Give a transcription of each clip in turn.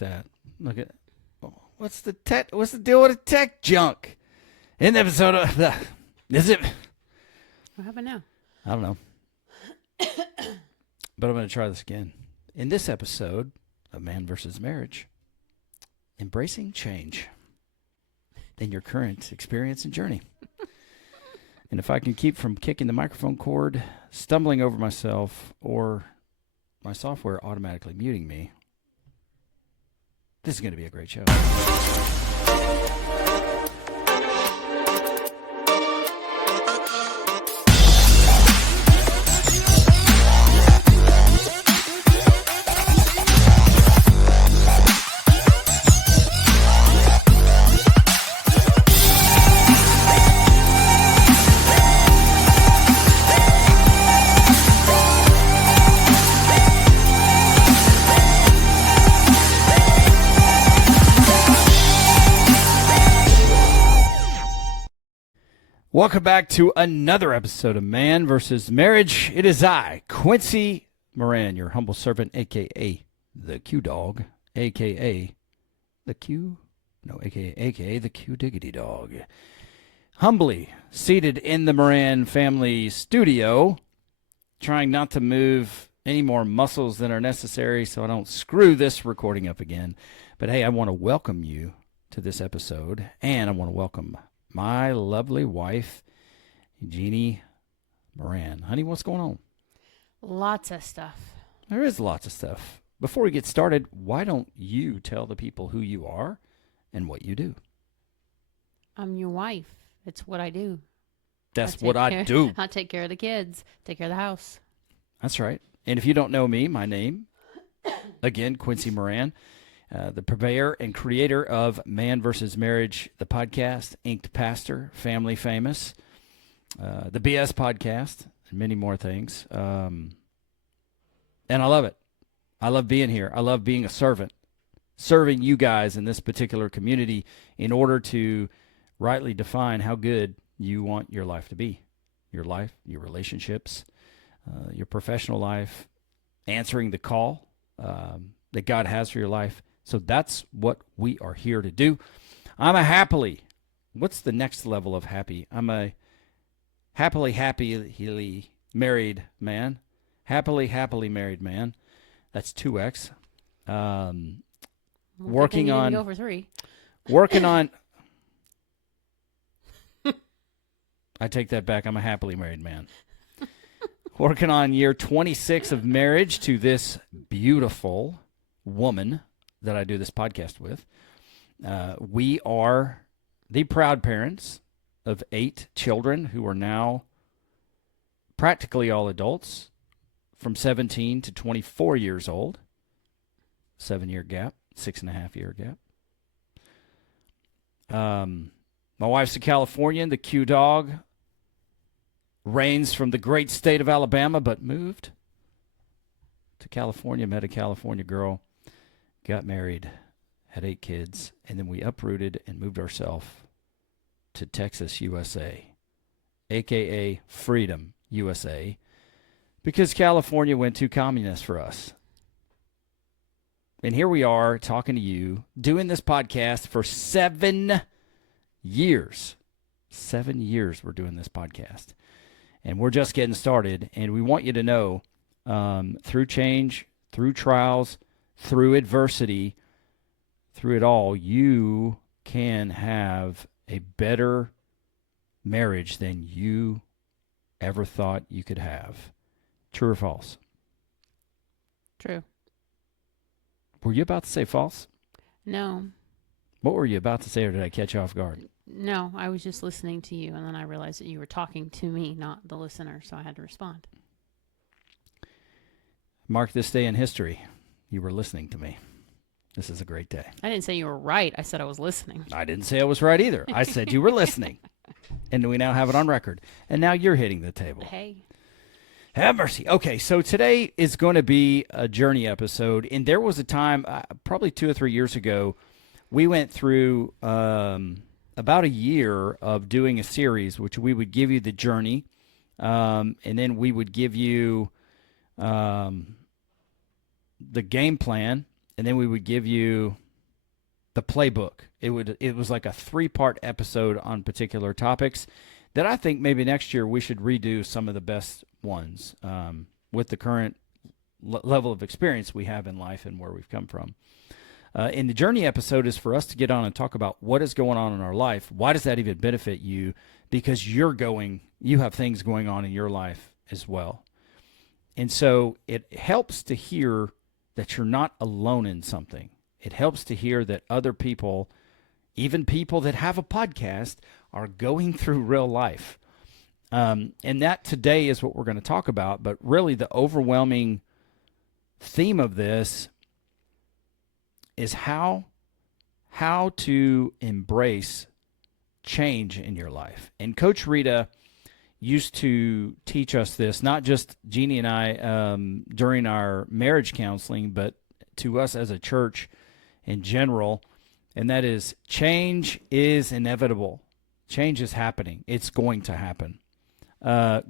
that. Look at what's the deal with the tech junk? In the episode of is it? What happened now? I don't know. But I'm going to try this again. In this episode of Man vs. Marriage, embracing change in your current experience and journey. And if I can keep from kicking the microphone cord, stumbling over myself, or my software automatically muting me, this is going to be a great show. Welcome back to another episode of Man vs. Marriage. It is I, Quincy Moran, your humble servant, a.k.a. the Q-Dog, a.k.a. the Q, no, a.k.a. the Q-Diggity Dog. Humbly seated in the Moran family studio, trying not to move any more muscles than are necessary so I don't screw this recording up again. But hey, I want to welcome you to this episode, and I want to welcome my lovely wife, Jeannie Moran. Honey, what's going on? Lots of stuff. There is lots of stuff. Before we get started, why don't you tell the people who you are and what you do? I'm your wife. It's what I do. That's what I do. I take care of the kids, take care of the house. That's right. And if you don't know me, my name, again, Quincy Moran. The purveyor and creator of Man vs. Marriage, the podcast, Inked Pastor, Family Famous, the BS podcast, and many more things. And I love it. I love being here. I love being a servant, serving you guys in this particular community in order to rightly define how good you want your life to be. Your life, your relationships, your professional life, answering the call that God has for your life. So that's what we are here to do. I'm a happily, what's the next level of happy? I'm a happily married man. Happily married man. That's 2X. Working on. Go for 3. Working on. I take that back. I'm a happily married man. Working on year 26 of marriage to this beautiful woman that I do this podcast with. We are the proud parents of 8 children who are now practically all adults, from 17 to 24 years old. 7-year gap, 6.5-year gap. My wife's a Californian, the Q-Dog. Reigns from the great state of Alabama, but moved to California, met a California girl, got married, had 8 kids, and then we uprooted and moved ourselves to Texas, USA, a.k.a. Freedom, USA, because California went too communist for us. And here we are talking to you, doing this podcast for 7 years. 7 years we're doing this podcast. And we're just getting started. And we want you to know, through change, through trials, through adversity, through it all, you can have a better marriage than you ever thought you could have. True or false? True. Were you about to say false? No. What were you about to say, or did I catch you off guard? No, I was just listening to you, and then I realized that you were talking to me, not the listener, so I had to respond. Mark this day in history. You were listening to me. This is a great day. I didn't say you were right. I said I was listening. I didn't say I was right either. I said you were listening. And we now have it on record. And now you're hitting the table. Hey. Have mercy. Okay, so today is going to be a journey episode. And there was a time, probably 2 or 3 years ago, we went through about a year of doing a series, which we would give you the journey, and then we would give you the game plan, and then we would give you the playbook. It was like a 3-part episode on particular topics that I think maybe next year we should redo some of the best ones with the current level of experience we have in life and where we've come from. And the journey episode is for us to get on and talk about what is going on in our life. Why does that even benefit you? Because you have things going on in your life as well. And so it helps to hear that you're not alone in something. It helps to hear that other people, even people that have a podcast, are going through real life. And that today is what we're going to talk about. But really the overwhelming theme of this is how to embrace change in your life. And Coach Rita used to teach us this, not just Jeannie and I during our marriage counseling, but to us as a church in general, and that is change is inevitable. Change is happening. It's going to happen.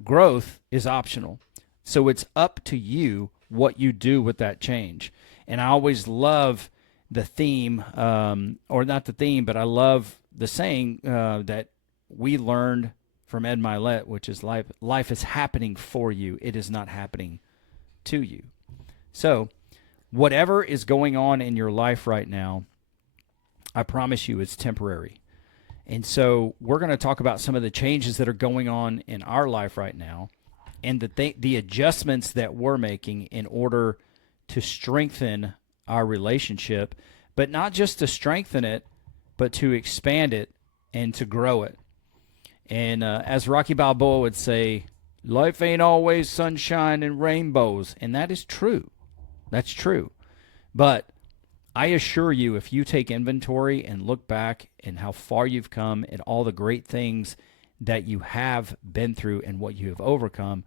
Growth is optional. So it's up to you what you do with that change. And I always love the theme, or not the theme, but I love the saying that we learned from Ed Milet, which is life is happening for you. It is not happening to you. So whatever is going on in your life right now, I promise you it's temporary. And so we're going to talk about some of the changes that are going on in our life right now and the adjustments that we're making in order to strengthen our relationship, but not just to strengthen it, but to expand it and to grow it. And as Rocky Balboa would say, life ain't always sunshine and rainbows. And that is true. That's true. But I assure you, if you take inventory and look back and how far you've come and all the great things that you have been through and what you have overcome,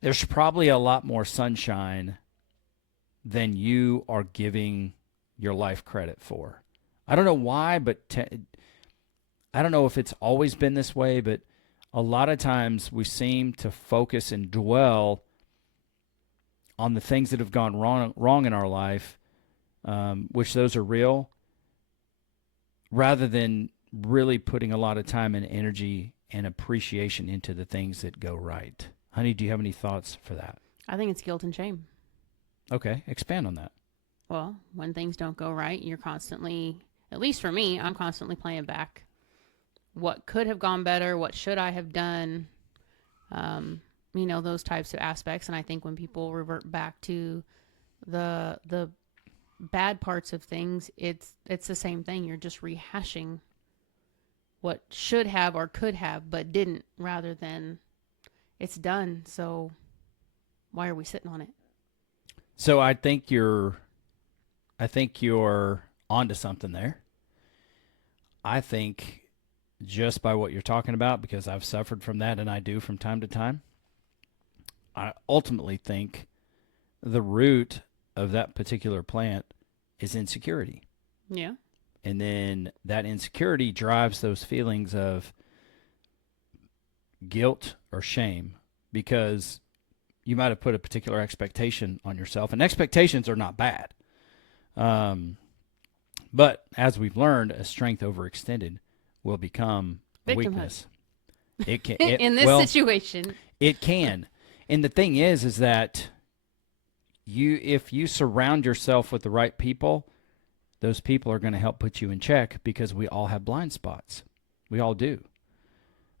there's probably a lot more sunshine than you are giving your life credit for. I don't know why, but I don't know if it's always been this way, but a lot of times we seem to focus and dwell on the things that have gone wrong in our life, which those are real, rather than really putting a lot of time and energy and appreciation into the things that go right. Honey, do you have any thoughts for that? I think it's guilt and shame. Okay, expand on that. Well, when things don't go right, you're constantly, at least for me, I'm constantly playing back. What could have gone better? What should I have done? Those types of aspects. And I think when people revert back to the bad parts of things, it's the same thing. You're just rehashing what should have or could have, but didn't, rather than it's done. So why are we sitting on it? So I think you're onto something there. I think just by what you're talking about, because I've suffered from that and I do from time to time, I ultimately think the root of that particular plant is insecurity. Yeah. And then that insecurity drives those feelings of guilt or shame, because you might have put a particular expectation on yourself, and expectations are not bad. But as we've learned, a strength overextended will become a weakness. It can in this situation. It can. And the thing is that if you surround yourself with the right people, those people are going to help put you in check, because we all have blind spots. We all do.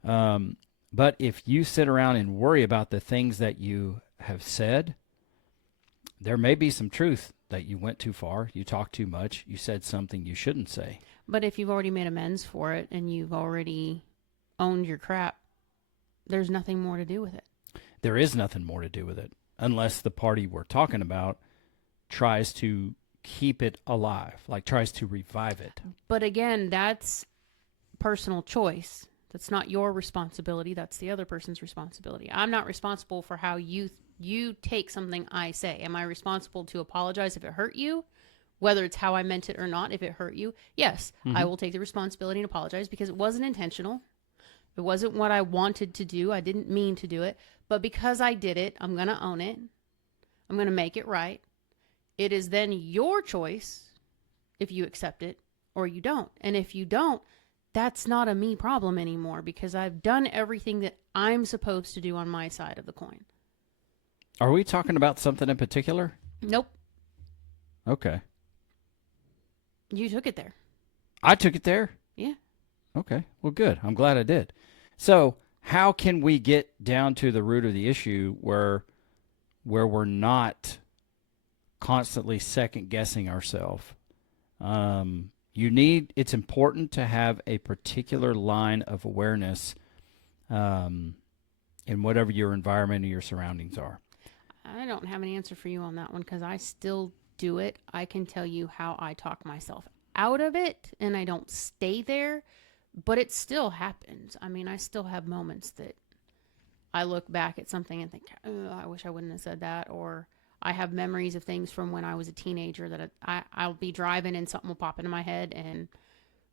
But if you sit around and worry about the things that you have said, there may be some truth that you went too far, you talked too much, you said something you shouldn't say. But if you've already made amends for it and you've already owned your crap, there's nothing more to do with it. There is nothing more to do with it, unless the party we're talking about tries to keep it alive, like tries to revive it. But again, that's personal choice. That's not your responsibility. That's the other person's responsibility. I'm not responsible for how you take something I say. Am I responsible to apologize if it hurt you? Whether it's how I meant it or not, if it hurt you, yes, I will take the responsibility and apologize, because it wasn't intentional. It wasn't what I wanted to do. I didn't mean to do it. But because I did it, I'm going to own it. I'm going to make it right. It is then your choice if you accept it or you don't. And if you don't, that's not a me problem anymore because I've done everything that I'm supposed to do on my side of the coin. Are we talking about something in particular? Nope. Okay. You took it there. I took it there? Yeah. Okay. Well, good. I'm glad I did. So, how can we get down to the root of the issue where we're not constantly second guessing ourselves? It's important to have a particular line of awareness in whatever your environment or your surroundings are. I don't have an answer for you on that one because I still do it. I can tell you how I talk myself out of it and I don't stay there, but it still happens. I mean, I still have moments that I look back at something and think, oh, I wish I wouldn't have said that. Or I have memories of things from when I was a teenager that I'll be driving and something will pop into my head. And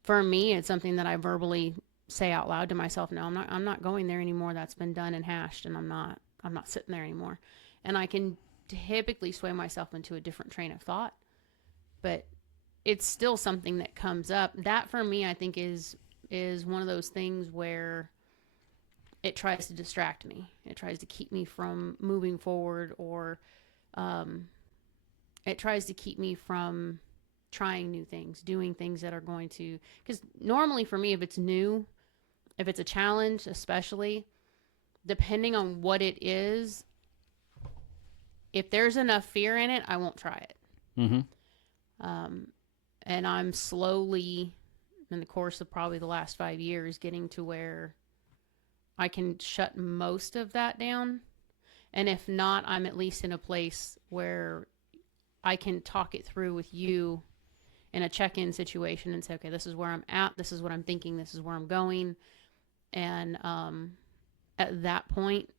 for me, it's something that I verbally say out loud to myself. No, I'm not going there anymore. That's been done and hashed and I'm not sitting there anymore. And I can typically sway myself into a different train of thought, but it's still something that comes up. That for me, I think is one of those things where it tries to distract me. It tries to keep me from moving forward, or it tries to keep me from trying new things, doing things that are going to, because normally for me, if it's new, if it's a challenge, especially, depending on what it is, if there's enough fear in it, I won't try it. Mm-hmm. And I'm slowly, in the course of probably the last 5 years, getting to where I can shut most of that down. And if not, I'm at least in a place where I can talk it through with you in a check-in situation and say, okay, this is where I'm at. This is what I'm thinking. This is where I'm going. And at that point,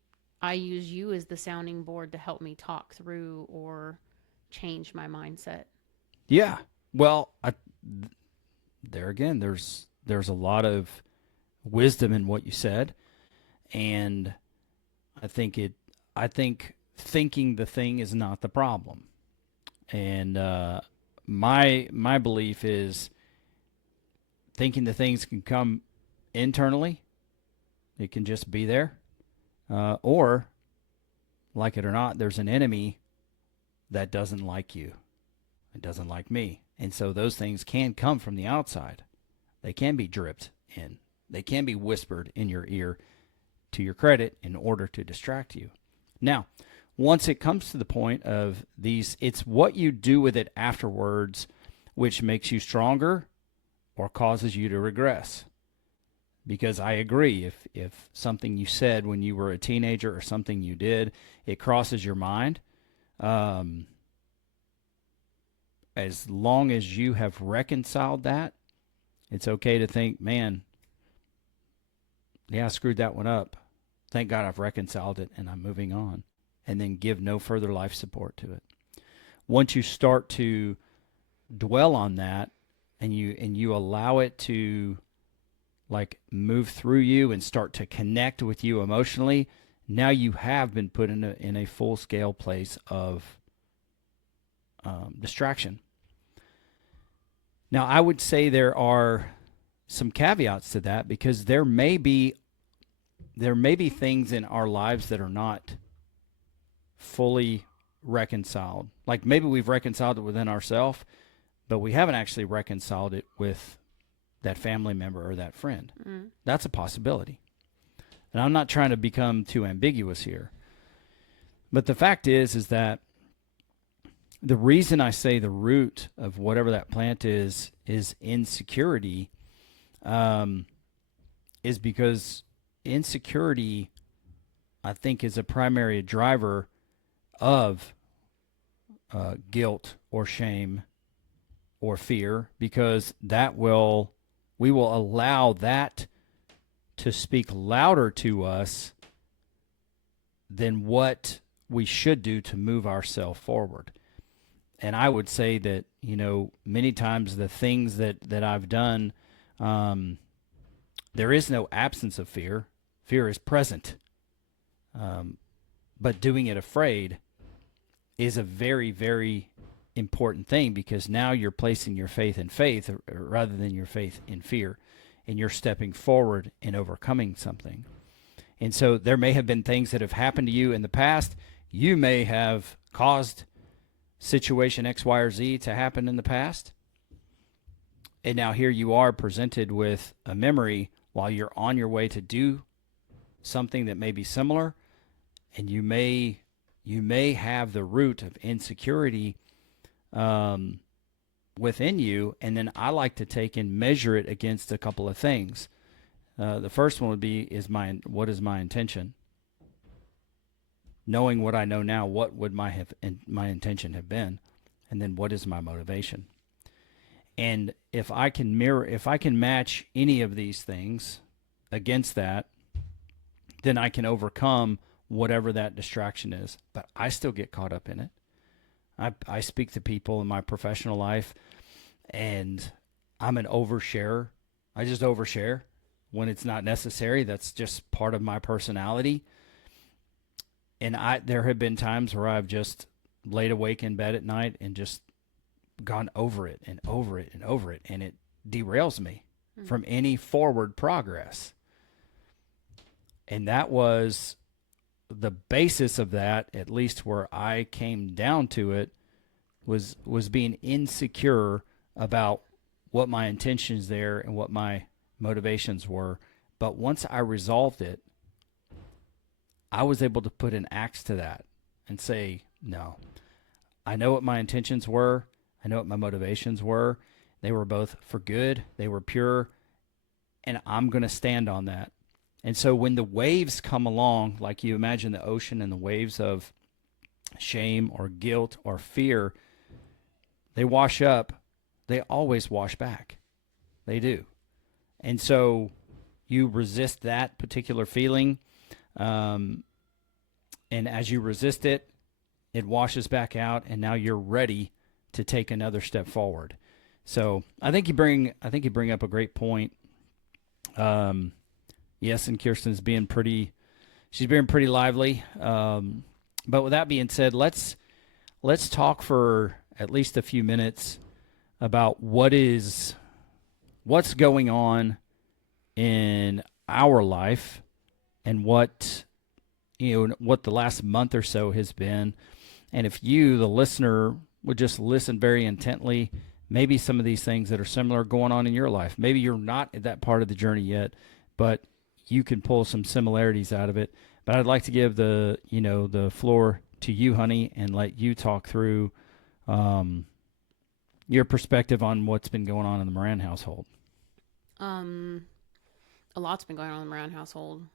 I use you as the sounding board to help me talk through or change my mindset. Yeah. Well, there again, there's a lot of wisdom in what you said, and I think thinking the thing is not the problem. And my belief is thinking the things can come internally. It can just be there. Or, like it or not, there's an enemy that doesn't like you. It doesn't like me. And so those things can come from the outside. They can be dripped in. They can be whispered in your ear to your credit in order to distract you. Now, once it comes to the point of these, it's what you do with it afterwards which makes you stronger or causes you to regress. Because I agree, if something you said when you were a teenager or something you did, it crosses your mind, as long as you have reconciled that, it's okay to think, man, yeah, I screwed that one up. Thank God I've reconciled it and I'm moving on. And then give no further life support to it. Once you start to dwell on that and you allow it to like move through you and start to connect with you emotionally, now you have been put in a full-scale place of distraction. Now, I would say there are some caveats to that because there may be things in our lives that are not fully reconciled. Like maybe we've reconciled it within ourselves, but we haven't actually reconciled it with that family member or that friend. Mm. That's a possibility. And I'm not trying to become too ambiguous here. But the fact is that the reason I say the root of whatever that plant is insecurity, is because insecurity, I think, is a primary driver of guilt or shame or fear, because we will allow that to speak louder to us than what we should do to move ourselves forward. And I would say that, many times the things that I've done, there is no absence of fear. Fear is present. But doing it afraid is a very, very important thing, because now you're placing your faith in faith rather than your faith in fear, and you're stepping forward and overcoming something. And so there may have been things that have happened to you in the past. You may have caused situation X, Y, or Z to happen in the past. And now here you are presented with a memory while you're on your way to do something that may be similar. And you may have the root of insecurity within you. And then I like to take and measure it against a couple of things. The first one would be, what is my intention? Knowing what I know now, what would my intention have been? And then what is my motivation? And if I can match any of these things against that, then I can overcome whatever that distraction is. But I still get caught up in it. I speak to people in my professional life, and I'm an oversharer. I just overshare when it's not necessary. That's just part of my personality. And there have been times where I've just laid awake in bed at night and just gone over it and over it and over it, and it derails me from any forward progress. And that was the basis of that, at least where I came down to it, was being insecure about what my intentions there and what my motivations were. But once I resolved it, I was able to put an axe to that and say, no, I know what my intentions were. I know what my motivations were. They were both for good. They were pure. And I'm going to stand on that. And so when the waves come along, like you imagine the ocean and the waves of shame or guilt or fear, they wash up. They always wash back. They do. And so you resist that particular feeling. And as you resist it, it washes back out, and now you're ready to take another step forward. So I think you bring up a great point. Yes, and Kirsten's being pretty lively. But with that being said, let's talk for at least a few minutes about what's going on in our life, and what the last month or so has been. And if you, the listener, would just listen very intently, maybe some of these things that are similar going on in your life. Maybe you're not at that part of the journey yet, but you can pull some similarities out of it. But I'd like to give the floor to you, honey, and let you talk through your perspective on what's been going on in the Moran household. A lot's been going on in the Moran household.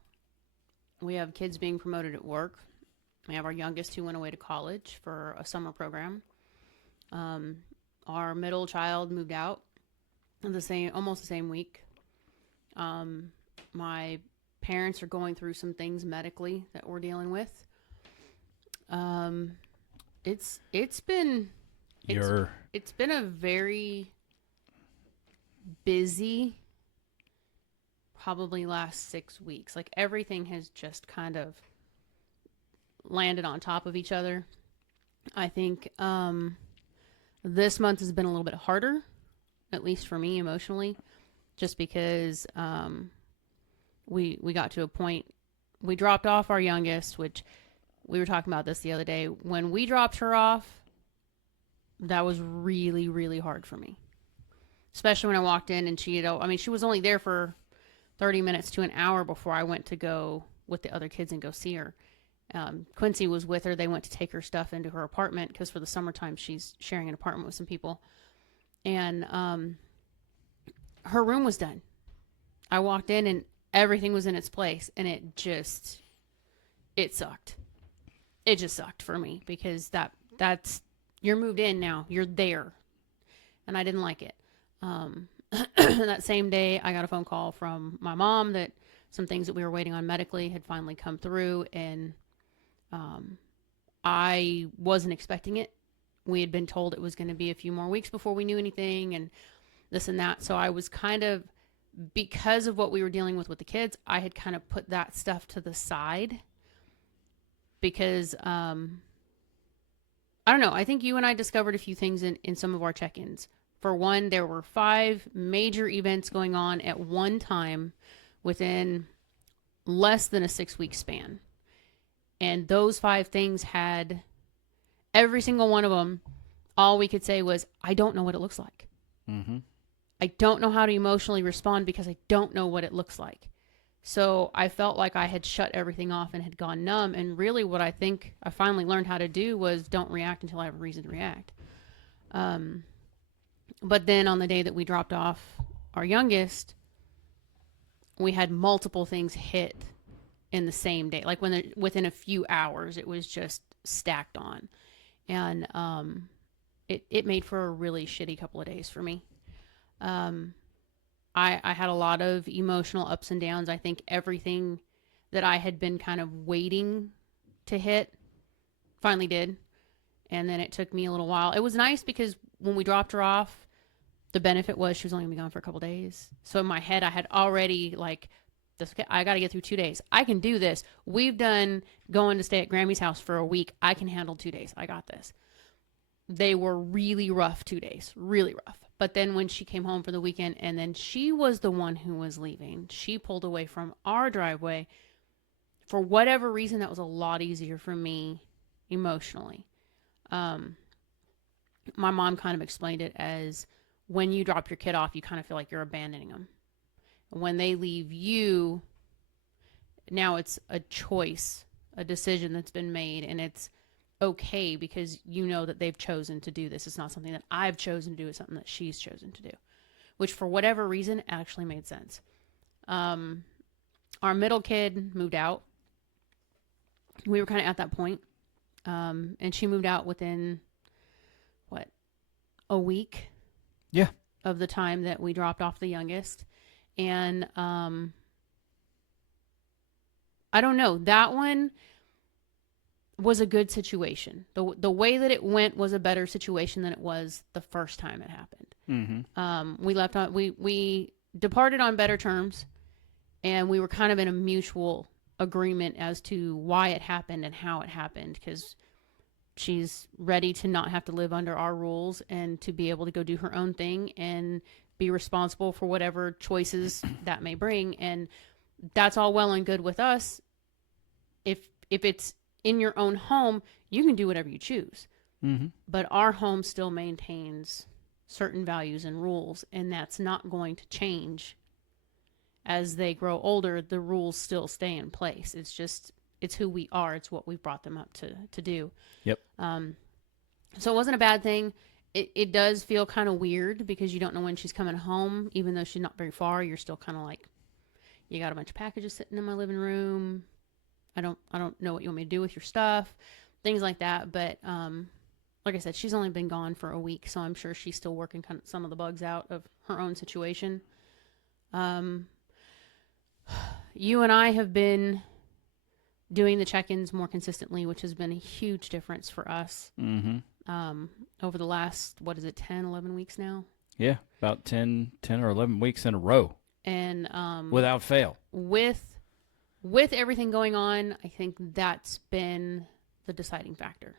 We have kids being promoted at work. We have our youngest who went away to college for a summer program. Our middle child moved out in almost the same week. My parents are going through some things medically that we're dealing with. It's been a very busy, probably last 6 weeks. Like, everything has just kind of landed on top of each other. I think this month has been a little bit harder, at least for me emotionally, just because we got to a point. We dropped off our youngest, which we were talking about this the other day. When we dropped her off, that was really, really hard for me, especially when I walked in and she was only there for 30 minutes to an hour before I went to go with the other kids and go see her. Quincy was with her. They went to take her stuff into her apartment because for the summertime she's sharing an apartment with some people. And her room was done. I walked in and everything was in its place, and it sucked. It just sucked for me because that's you're moved in now. You're there. And I didn't like it. That same day, I got a phone call from my mom that some things that we were waiting on medically had finally come through, and I wasn't expecting it. We had been told it was going to be a few more weeks before we knew anything, and this and that. So I was kind of, because of what we were dealing with the kids, I had kind of put that stuff to the side because I I don't know. I think you and I discovered a few things in some of our check-ins. For one, there were 5 major events going on at one time within less than a 6-week span. And those 5 things had every single one of them. All we could say was, I don't know what it looks like. Mm-hmm. I don't know how to emotionally respond because I don't know what it looks like. So I felt like I had shut everything off and had gone numb. And really what I think I finally learned how to do was don't react until I have a reason to react. But then on the day that we dropped off our youngest, we had multiple things hit in the same day. Like within a few hours, it was just stacked on. And it made for a really shitty couple of days for me. I had a lot of emotional ups and downs. I think everything that I had been kind of waiting to hit finally did. And then it took me a little while. It was nice because when we dropped her off, the benefit was she was only going to be gone for a couple days. So in my head, I had already I got to get through 2 days. I can do this. We've done going to stay at Grammy's house for a week. I can handle 2 days. I got this. They were really rough 2 days, really rough. But then when she came home for the weekend and then she was the one who was leaving, she pulled away from our driveway. For whatever reason, that was a lot easier for me emotionally. My mom kind of explained it as when you drop your kid off, you kind of feel like you're abandoning them. When they leave you, now it's a choice, a decision that's been made, and it's okay because you know that they've chosen to do this. It's not something that I've chosen to do. It's something that she's chosen to do, which for whatever reason actually made sense. Our middle kid moved out. We were kind of at that point. And she moved out within, a week? Yeah. Of the time that we dropped off the youngest. And I don't know. That one was a good situation. The way that it went was a better situation than it was the first time it happened. Mm-hmm. We departed on better terms, and we were kind of in a mutual agreement as to why it happened and how it happened, because she's ready to not have to live under our rules and to be able to go do her own thing and be responsible for whatever choices that may bring. And that's all well and good with us. If it's in your own home, you can do whatever you choose. Mm-hmm. But our home still maintains certain values and rules, and that's not going to change as they grow older. The rules still stay in place. It's who we are. It's what we've brought them up to do. Yep. So it wasn't a bad thing. It does feel kind of weird because you don't know when she's coming home, even though she's not very far. You're still kind of like, you got a bunch of packages sitting in my living room. I don't know what you want me to do with your stuff, things like that. But like I said, she's only been gone for a week, so I'm sure she's still working kind of some of the bugs out of her own situation. You and I have been doing the check-ins more consistently, which has been a huge difference for us. Mm-hmm. Over the last, 10, 11 weeks now? Yeah, about 10 or 11 weeks in a row. And without fail. With everything going on, I think that's been the deciding factor.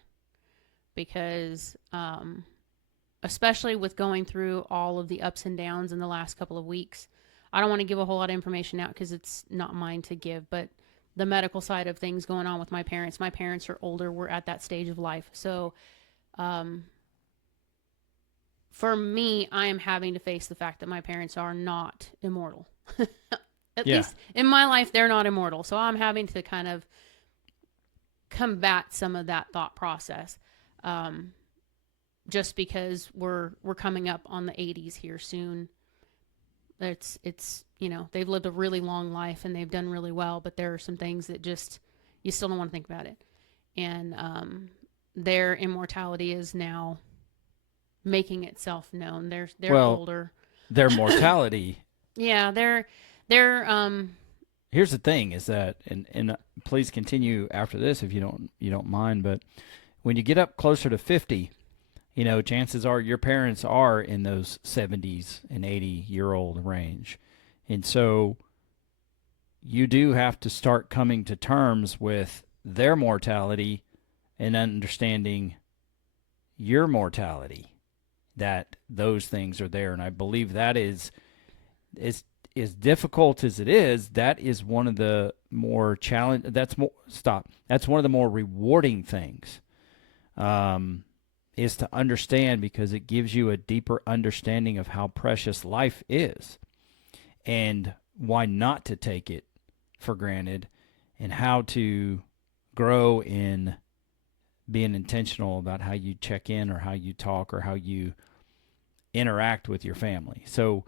Because especially with going through all of the ups and downs in the last couple of weeks, I don't want to give a whole lot of information out because it's not mine to give, but the medical side of things going on with my parents. My parents are older. We're at that stage of life. So for me, I am having to face the fact that my parents are not immortal. At least in my life, they're not immortal. So I'm having to kind of combat some of that thought process. Just because we're coming up on the 80s here soon. It's they've lived a really long life and they've done really well, but there are some things that just, you still don't want to think about it. And their immortality is now making itself known. They're older. Their mortality. Yeah, they're Here's the thing is that, and please continue after this if you don't mind, but when you get up closer to 50, chances are your parents are in those 70s and 80-year-old range. And so you do have to start coming to terms with their mortality and understanding your mortality that those things are there. And I believe that is as difficult as it is, that is one of the more that's one of the more rewarding things, is to understand, because it gives you a deeper understanding of how precious life is and why not to take it for granted, and how to grow in being intentional about how you check in or how you talk or how you interact with your family. So,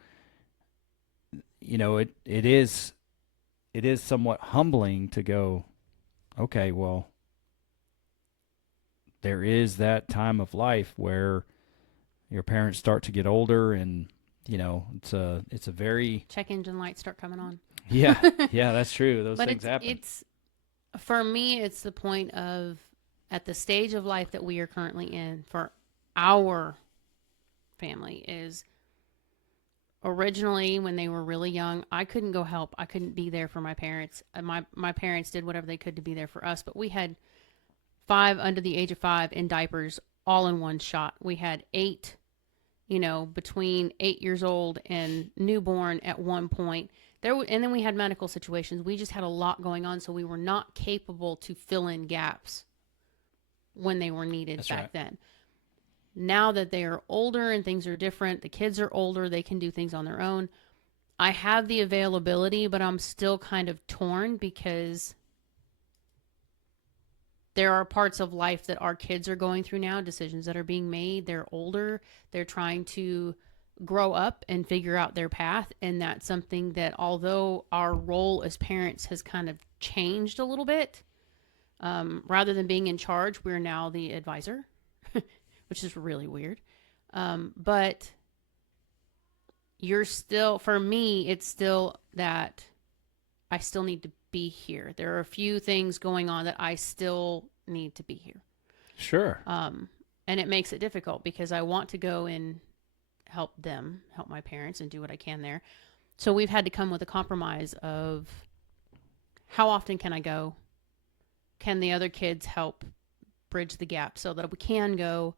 it is somewhat humbling to go, okay, well, there is that time of life where your parents start to get older, and it's a very Check engine lights start coming on. yeah, that's true. Those But things happen. it's for me, it's the point of, at the stage of life that we are currently in for our family, is originally when they were really young, I couldn't go help. I couldn't be there for my parents. My parents did whatever they could to be there for us, but we had 5 under the age of 5 in diapers all in one shot. We had 8, between 8 years old and newborn at one point. And then we had medical situations. We just had a lot going on, so we were not capable to fill in gaps when they were needed. That's back right. Then. Now that they are older and things are different, the kids are older, they can do things on their own. I have the availability, but I'm still kind of torn, because there are parts of life that our kids are going through now, decisions that are being made. They're older. They're trying to grow up and figure out their path. And that's something that, although our role as parents has kind of changed a little bit, rather than being in charge, we're now the advisor, which is really weird. But for me, it's still that I still need to be here. There are a few things going on that I still need to be here. Sure. And it makes it difficult, because I want to go and help my parents, and do what I can there. So we've had to come with a compromise of, how often can I go? Can the other kids help bridge the gap so that we can go?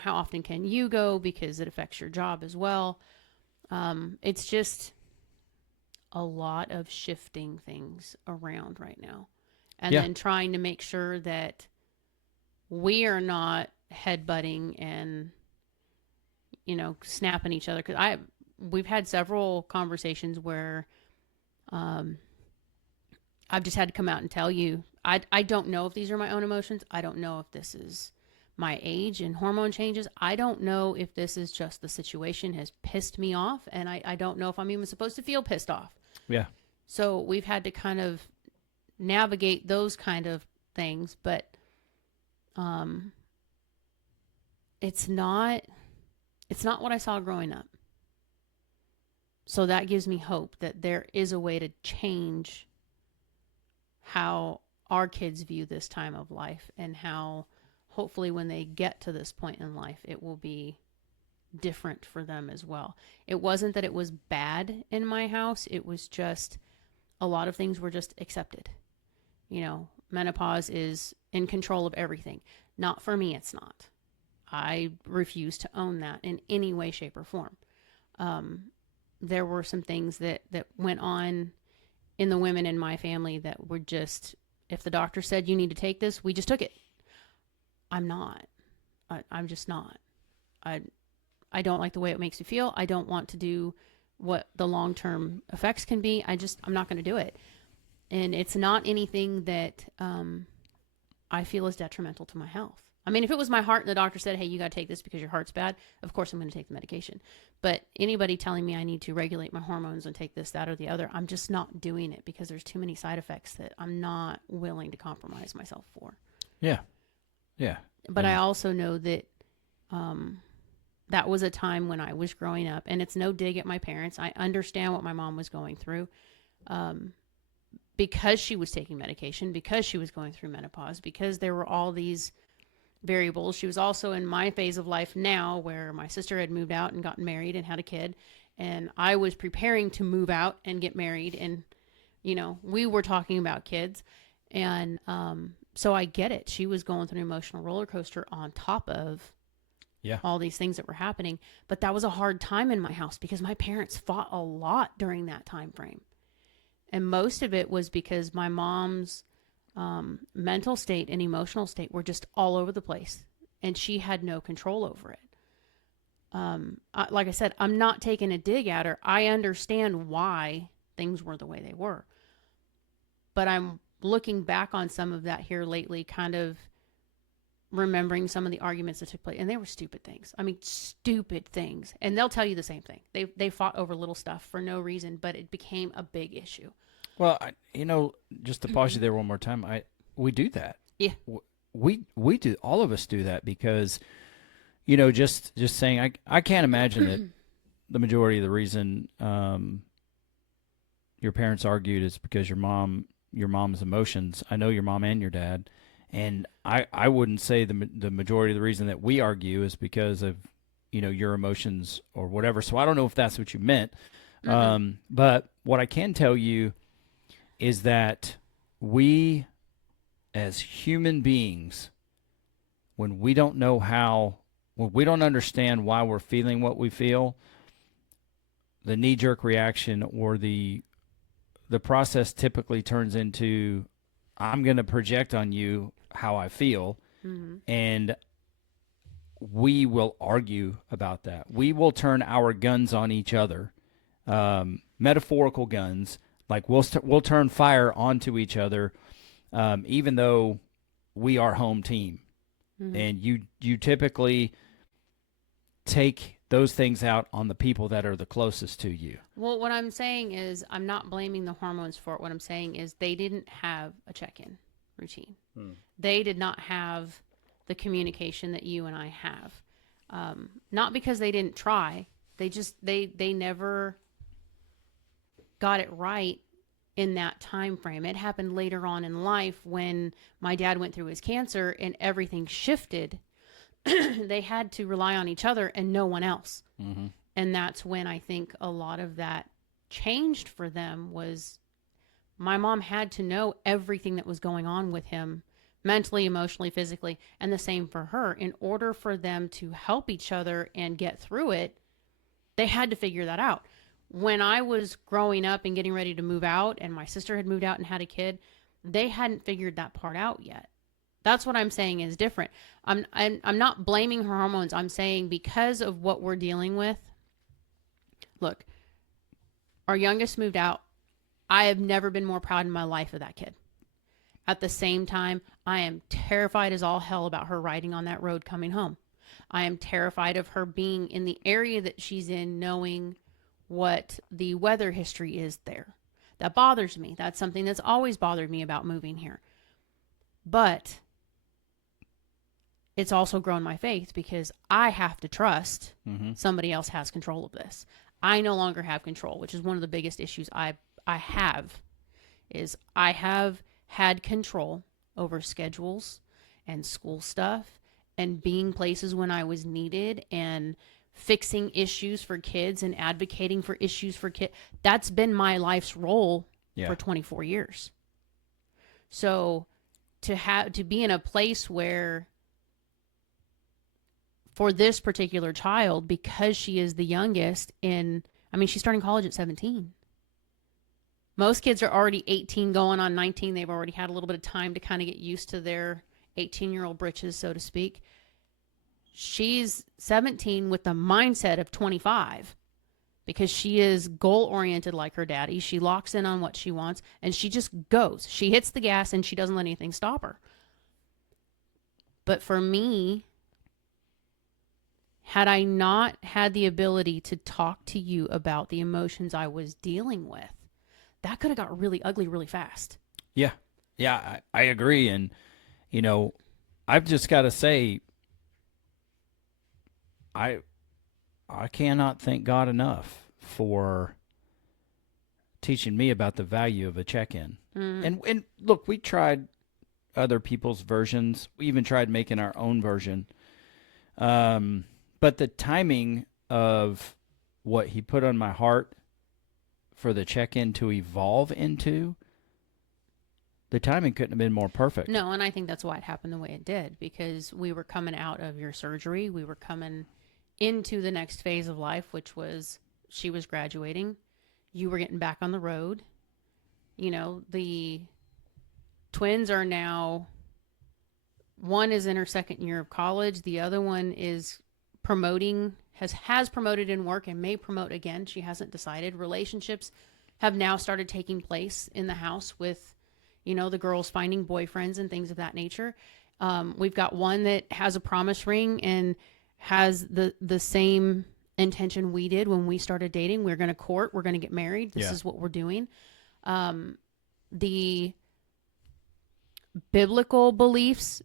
How often can you go? Because it affects your job as well. It's just a lot of shifting things around right now. And then trying to make sure that we are not headbutting and, snapping each other. Because we've had several conversations where I've just had to come out and tell you, I don't know if these are my own emotions. I don't know if this is my age and hormone changes. I don't know if this is just the situation has pissed me off, and I don't know if I'm even supposed to feel pissed off. Yeah. So we've had to kind of navigate those kind of things, but it's not what I saw growing up. So that gives me hope that there is a way to change how our kids view this time of life, and how hopefully when they get to this point in life, it will be different for them as well. It wasn't that it was bad in my house. It was just a lot of things were just accepted. Menopause is in control of everything. Not for me, it's not. I refuse to own that in any way, shape, or form. There were some things that went on in the women in my family that were just, if the doctor said you need to take this, we just took it. I'm not. I'm just not. I don't like the way it makes me feel. I don't want to do what the long-term effects can be. I'm not going to do it. And it's not anything that I feel is detrimental to my health. I mean, if it was my heart and the doctor said, hey, you got to take this because your heart's bad, of course I'm going to take the medication. But anybody telling me I need to regulate my hormones and take this, that, or the other, I'm just not doing it, because there's too many side effects that I'm not willing to compromise myself for. Yeah. Yeah. But I also know that that was a time when I was growing up, and it's no dig at my parents. I understand what my mom was going through, because she was taking medication, because she was going through menopause, because there were all these variables. She was also in my phase of life now, where my sister had moved out and gotten married and had a kid, and I was preparing to move out and get married, and we were talking about kids, and so I get it. She was going through an emotional roller coaster on top of Yeah. all these things that were happening. But that was a hard time in my house because my parents fought a lot during that time frame. And most of it was because my mom's mental state and emotional state were just all over the place. And she had no control over it. Like I said, I'm not taking a dig at her. I understand why things were the way they were. But I'm looking back on some of that here lately, kind of remembering some of the arguments that took place. And they were stupid things. I mean, stupid things. And they'll tell you the same thing. They fought over little stuff for no reason, but it became a big issue. Well, just to pause you there one more time, we do that. Yeah. We do, all of us do that because, just saying, I can't imagine that the majority of the reason your parents argued is because your mom's emotions. I know your mom and your dad, and I wouldn't say the majority of the reason that we argue is because of your emotions or whatever. So I don't know if that's what you meant. But what I can tell you is that we, as human beings, when we don't understand why we're feeling what we feel, the knee-jerk reaction or the process typically turns into, I'm going to project on you how I feel, and we will argue about that. We will turn our guns on each other, metaphorical guns. Like we'll turn fire onto each other, even though we are home team. And you typically take those things out on the people that are the closest to you. Well, what I'm saying is I'm not blaming the hormones for it. What I'm saying is they didn't have a check-in routine. They did not have the communication that you and I have. Not because they didn't try. They never got it right in that time frame. It happened later on in life when my dad went through his cancer and everything shifted. They had to rely on each other and no one else. And that's when I think a lot of that changed for them. Was my mom had to know everything that was going on with him, mentally, emotionally, physically, and the same for her. In order for them to help each other and get through it, they had to figure that out. When I was growing up and getting ready to move out, and my sister had moved out and had a kid, they hadn't figured that part out yet. That's what I'm saying is different. I'm not blaming her hormones. I'm saying because of what we're dealing with. Look, our youngest moved out. I have never been more proud in my life of that kid. At the same time, I am terrified as all hell about her riding on that road coming home. I am terrified of her being in the area that she's in, knowing what the weather history is there. That bothers me. That's something that's always bothered me about moving here. But it's also grown my faith because I have to trust somebody else has control of this. I no longer have control, which is one of the biggest issues I have, is I have had control over schedules and school stuff and being places when I was needed and fixing issues for kids and advocating for issues for kids. That's been my life's role for 24 years. So to be in a place where for this particular child, because she is the youngest she's starting college at 17. Most kids are already 18 going on 19. They've already had a little bit of time to kind of get used to their 18-year-old britches, so to speak. She's 17 with the mindset of 25 because she is goal-oriented like her daddy. She locks in on what she wants, and she just goes. She hits the gas, and she doesn't let anything stop her. But for me, had I not had the ability to talk to you about the emotions I was dealing with, that could have got really ugly really fast. Yeah, I agree. And, I've just got to say, I cannot thank God enough for teaching me about the value of a check-in. And look, we tried other people's versions. We even tried making our own version. But the timing of what he put on my heart for the check-in to evolve into, The timing couldn't have been more perfect. No, and I think that's why it happened the way it did, because we were coming out of your surgery. We were coming into the next phase of life, which was she was graduating. You were getting back on the road. You know, the twins are now, one is in her second year of college. The other one is promoting, has promoted in work and may promote again. She hasn't decided. Relationships have now started taking place in the house with, you know, the girls finding boyfriends and things of that nature. We've got one that has a promise ring and has the same intention we did when we started dating. We're going to court. We're going to get married. This is what we're doing. The biblical beliefs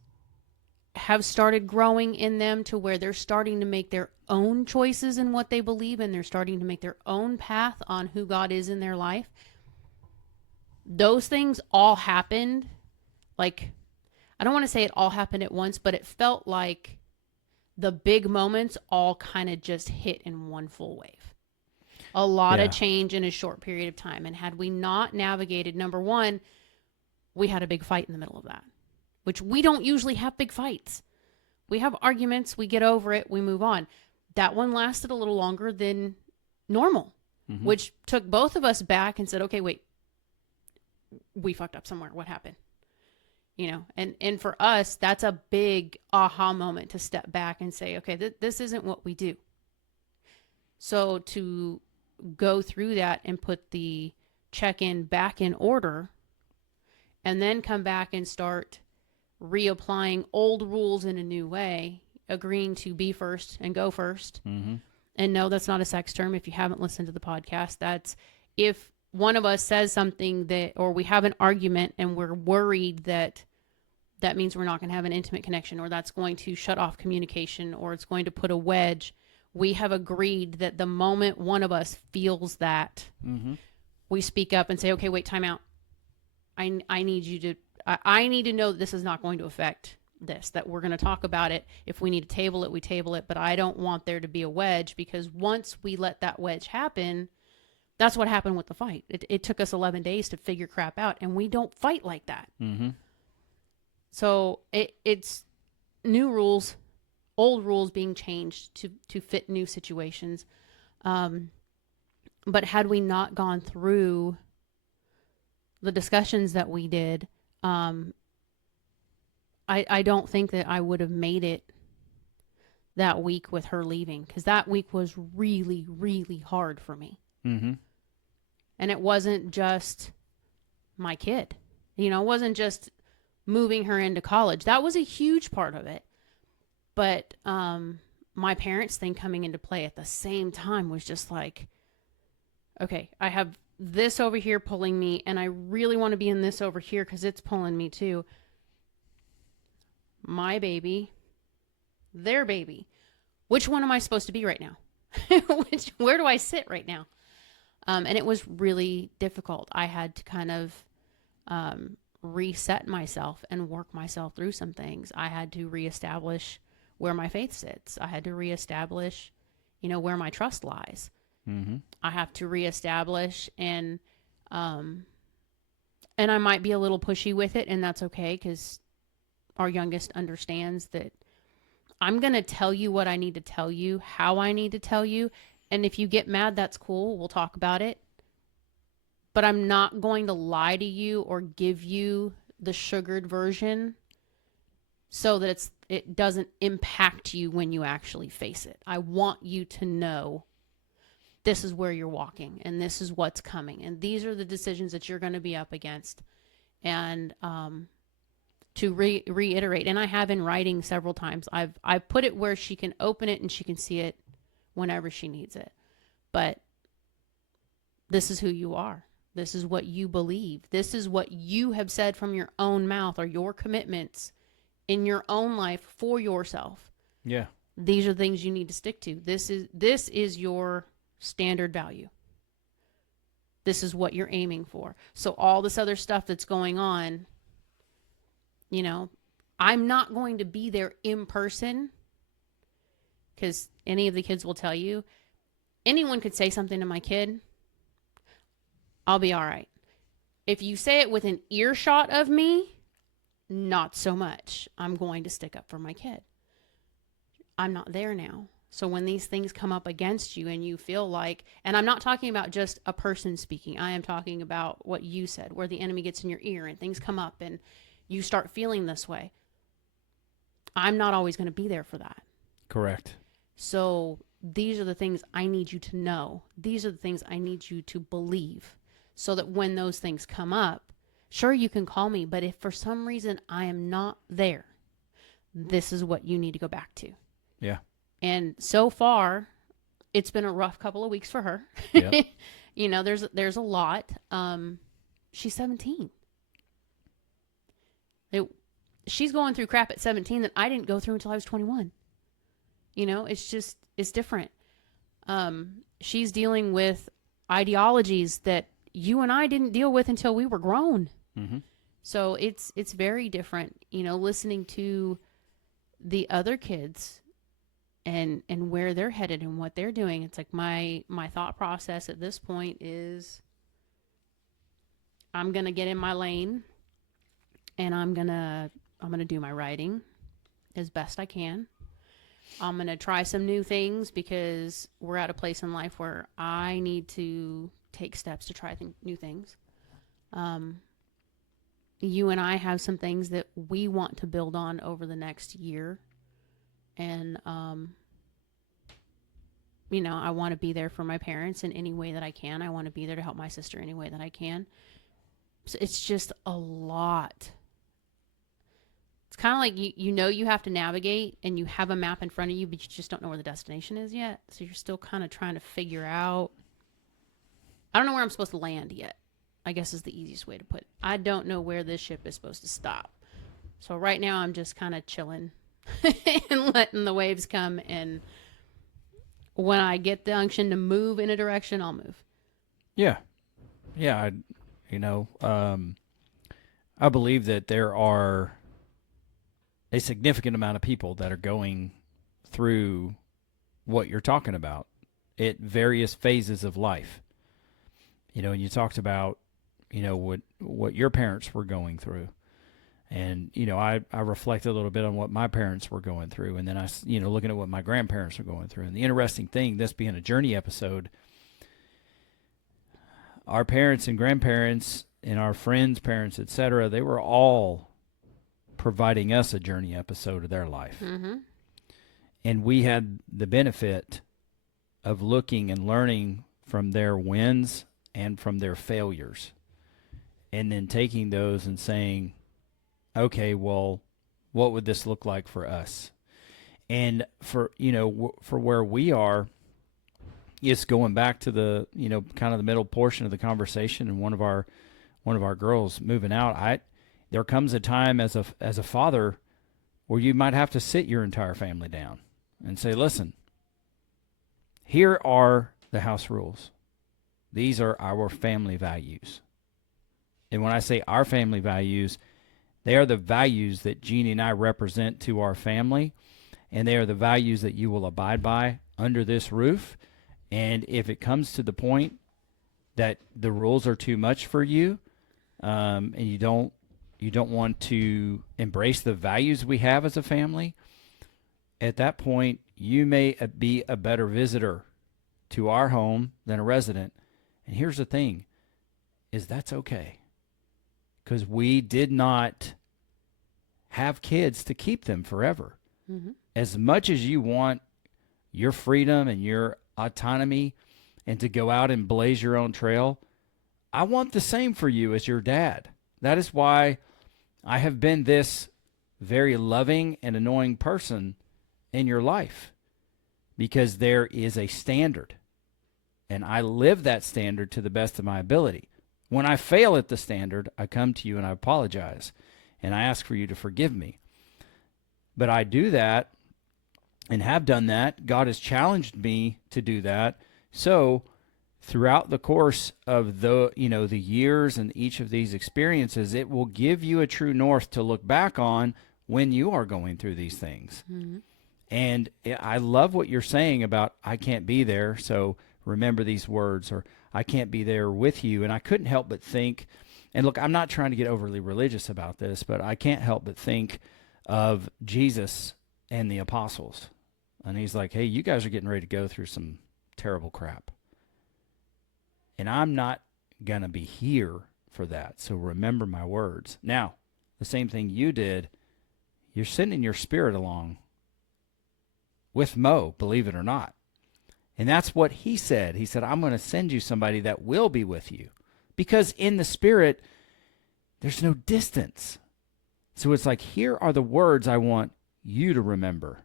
have started growing in them to where they're starting to make their own choices in what they believe, and they're starting to make their own path on who God is in their life. Those things all happened, like, I don't want to say it all happened at once, but it felt like the big moments all kind of just hit in one full wave. A lot of change in a short period of time. And had we not navigated, number one, we had a big fight in the middle of that, which we don't usually have big fights. We have arguments, we get over it, we move on. That one lasted a little longer than normal, which took both of us back and said, okay, wait, we fucked up somewhere. What happened? You know, and for us, that's a big aha moment to step back and say, okay, this isn't what we do. So to go through that and put the check-in back in order, and then come back and start reapplying old rules in a new way, agreeing to be first and go first. And no, that's not a sex term. If you haven't listened to the podcast, that's if one of us says something that, or we have an argument and we're worried that that means we're not going to have an intimate connection, or that's going to shut off communication, or it's going to put a wedge. We have agreed that the moment one of us feels that, we speak up and say, okay, wait, time out. I need you to, I need to know that this is not going to affect this, that we're going to talk about it. If we need to table it, we table it, but I don't want there to be a wedge, because once we let that wedge happen, that's what happened with the fight. It took us 11 days to figure crap out, and we don't fight like that. So it's new rules, old rules being changed to fit new situations. But had we not gone through the discussions that we did, I don't think that I would have made it that week with her leaving, because that week was really, really hard for me. And it wasn't just my kid. You know, it wasn't just moving her into college. That was a huge part of it. But my parents' thing coming into play at the same time was just like, okay, I have this over here pulling me, and I really want to be in this over here because it's pulling me too. My baby, their baby. Which one am I supposed to be right now? Where do I sit right now? And it was really difficult. I had to kind of reset myself and work myself through some things. I had to reestablish where my faith sits. I had to reestablish, you know, where my trust lies. I have to reestablish, and I might be a little pushy with it, and that's okay, because our youngest understands that I'm going to tell you what I need to tell you, how I need to tell you. And if you get mad, that's cool. We'll talk about it. But I'm not going to lie to you or give you the sugared version so that it doesn't impact you when you actually face it. I want you to know this is where you're walking, and this is what's coming, and these are the decisions that you're going to be up against. And to reiterate, and I have in writing several times, I've put it where she can open it and she can see it whenever she needs it. But this is who you are. This is what you believe. This is what you have said from your own mouth, or your commitments in your own life for yourself. Yeah. These are things you need to stick to. This is your standard value. This is what you're aiming for. So all this other stuff that's going on, you know, I'm not going to be there in person, because any of the kids will tell you, anyone could say something to my kid, I'll be all right. If you say it with an earshot of me, not so much. I'm going to stick up for my kid. I'm not there now. So when these things come up against you and you feel like, and I'm not talking about just a person speaking, I am talking about what you said, where the enemy gets in your ear and things come up and you start feeling this way. I'm not always going to be there for that. Correct. So these are the things I need you to know. These are the things I need you to believe, so that when those things come up, sure, you can call me, but if for some reason I am not there, this is what you need to go back to. Yeah. And so far, it's been a rough couple of weeks for her. Yep. You know, there's a lot. She's 17. She's going through crap at 17 that I didn't go through until I was 21. You know, it's different. She's dealing with ideologies that you and I didn't deal with until we were grown. Mm-hmm. So it's very different, you know, listening to the other kids and where they're headed and what they're doing. It's like my thought process at this point is I'm going to get in my lane and I'm going to do my writing as best I can. I'm going to try some new things because we're at a place in life where I need to take steps to try new things. You and I have some things that we want to build on over the next year. And, you know, I want to be there for my parents in any way that I can. I want to be there to help my sister any way that I can. So it's just a lot. It's kind of like you know you have to navigate and you have a map in front of you, but you just don't know where the destination is yet. So you're still kind of trying to figure out. I don't know where I'm supposed to land yet, I guess is the easiest way to put it. I don't know where this ship is supposed to stop. So right now I'm just kind of chilling and letting the waves come. And when I get the unction to move in a direction, I'll move. Yeah. Yeah. I believe that there are a significant amount of people that are going through what you're talking about at various phases of life. You know, and you talked about, you know, what your parents were going through. And, you know, I reflected a little bit on what my parents were going through. And then looking at what my grandparents were going through. And the interesting thing, this being a journey episode, our parents and grandparents and our friends' parents, etc., they were all providing us a journey episode of their life. Mm-hmm. And we had the benefit of looking and learning from their wins and from their failures. And then taking those and saying, okay, well, what would this look like for us? And for where we are, it's going back to the, you know, kind of the middle portion of the conversation. And one of our girls moving out, there comes a time as a father where you might have to sit your entire family down and say, listen, here are the house rules. These are our family values. And when I say our family values, they are the values that Jeannie and I represent to our family, and they are the values that you will abide by under this roof. And if it comes to the point that the rules are too much for you, and you don't want to embrace the values we have as a family, at that point, you may be a better visitor to our home than a resident. And here's the thing, is that's okay. Because we did not have kids to keep them forever. Mm-hmm. As much as you want your freedom and your autonomy and to go out and blaze your own trail, I want the same for you as your dad. That is why I have been this very loving and annoying person in your life, because there is a standard, and I live that standard to the best of my ability. When I fail at the standard, I come to you and I apologize, and I ask for you to forgive me. But I do that and have done that. God has challenged me to do that. So throughout the course of the years and each of these experiences, it will give you a true north to look back on when you are going through these things. Mm-hmm. And I love what you're saying about, I can't be there, so remember these words, or I can't be there with you. And I couldn't help but think And look, I'm not trying to get overly religious about this, but I can't help but think of Jesus and the apostles. And he's like, hey, you guys are getting ready to go through some terrible crap. And I'm not going to be here for that. So remember my words. Now, the same thing you did, you're sending your spirit along with Mo, believe it or not. And that's what he said. He said, I'm going to send you somebody that will be with you. Because in the spirit, there's no distance. So it's like, here are the words I want you to remember,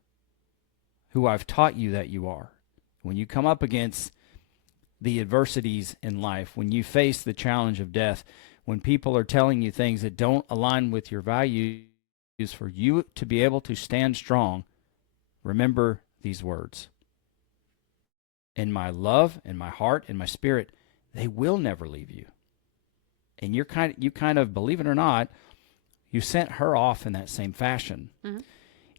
who I've taught you that you are. When you come up against the adversities in life, when you face the challenge of death, when people are telling you things that don't align with your values, for you to be able to stand strong, remember these words. In my love, in my heart, in my spirit, they will never leave you. And you kind of, believe it or not, you sent her off in that same fashion. Mm-hmm.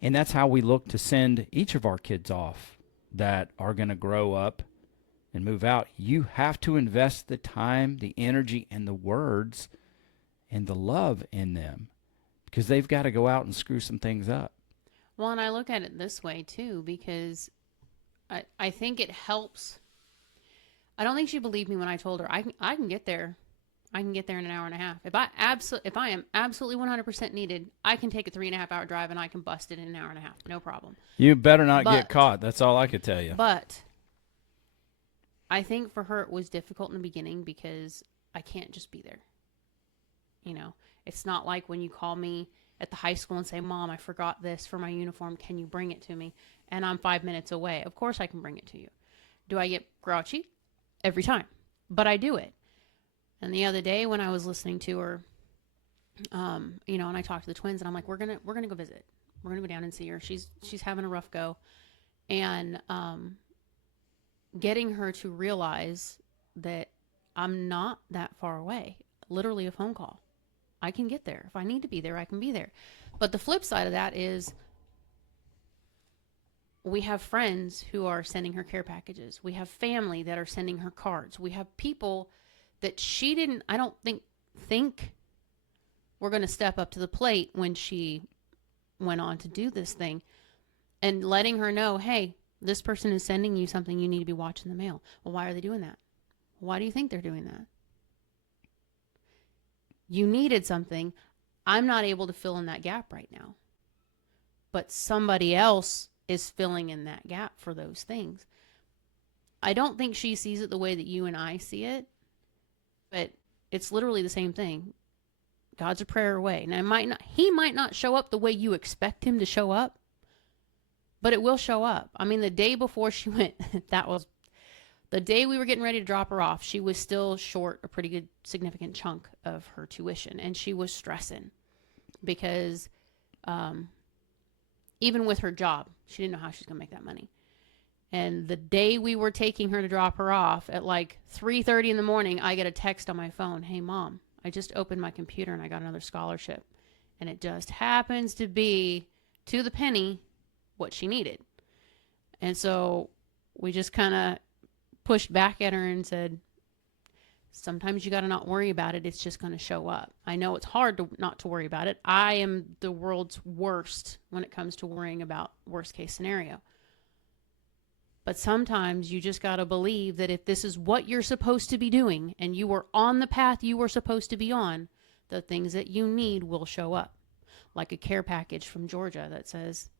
And that's how we look to send each of our kids off that are going to grow up and move out. You have to invest the time, the energy, and the words and the love in them, because they've got to go out and screw some things up. Well, and I look at it this way, too, because I think it helps. I don't think she believed me when I told her, I can get there. I can get there in an hour and a half. If I am absolutely 100% needed, I can take a 3.5-hour drive and I can bust it in an hour and a half. No problem. You better not get caught. That's all I could tell you. But I think for her it was difficult in the beginning because I can't just be there. You know, it's not like when you call me at the high school and say, Mom, I forgot this for my uniform. Can you bring it to me? And I'm 5 minutes away. Of course I can bring it to you. Do I get grouchy? Every time. But I do it. And the other day when I was listening to her, you know, and I talked to the twins and I'm like, we're gonna go visit. We're gonna go down and see her. She's having a rough go. And getting her to realize that I'm not that far away. Literally a phone call. I can get there. If I need to be there, I can be there. But the flip side of that is we have friends who are sending her care packages. We have family that are sending her cards. We have people that she didn't, I don't think were going to step up to the plate when she went on to do this thing, and letting her know, hey, this person is sending you something, you need to be watching the mail. Well, why are they doing that? Why do you think they're doing that? You needed something. I'm not able to fill in that gap right now. But somebody else is filling in that gap for those things. I don't think she sees it the way that you and I see it, but it's literally the same thing. God's a prayer away. Now, he might not show up the way you expect him to show up, but it will show up. I mean, the day before she went, that was the day we were getting ready to drop her off. She was still short a pretty good significant chunk of her tuition, and she was stressing because even with her job, she didn't know how she was going to make that money. And the day we were taking her to drop her off at like 3:30 in the morning, I get a text on my phone. Hey, Mom, I just opened my computer and I got another scholarship. And it just happens to be, to the penny, what she needed. And so we just kind of pushed back at her and said, sometimes you got to not worry about it. It's just going to show up. I know it's hard not to worry about it. I am the world's worst when it comes to worrying about worst case scenario. But sometimes you just got to believe that if this is what you're supposed to be doing and you were on the path you were supposed to be on, the things that you need will show up. Like a care package from Georgia that says,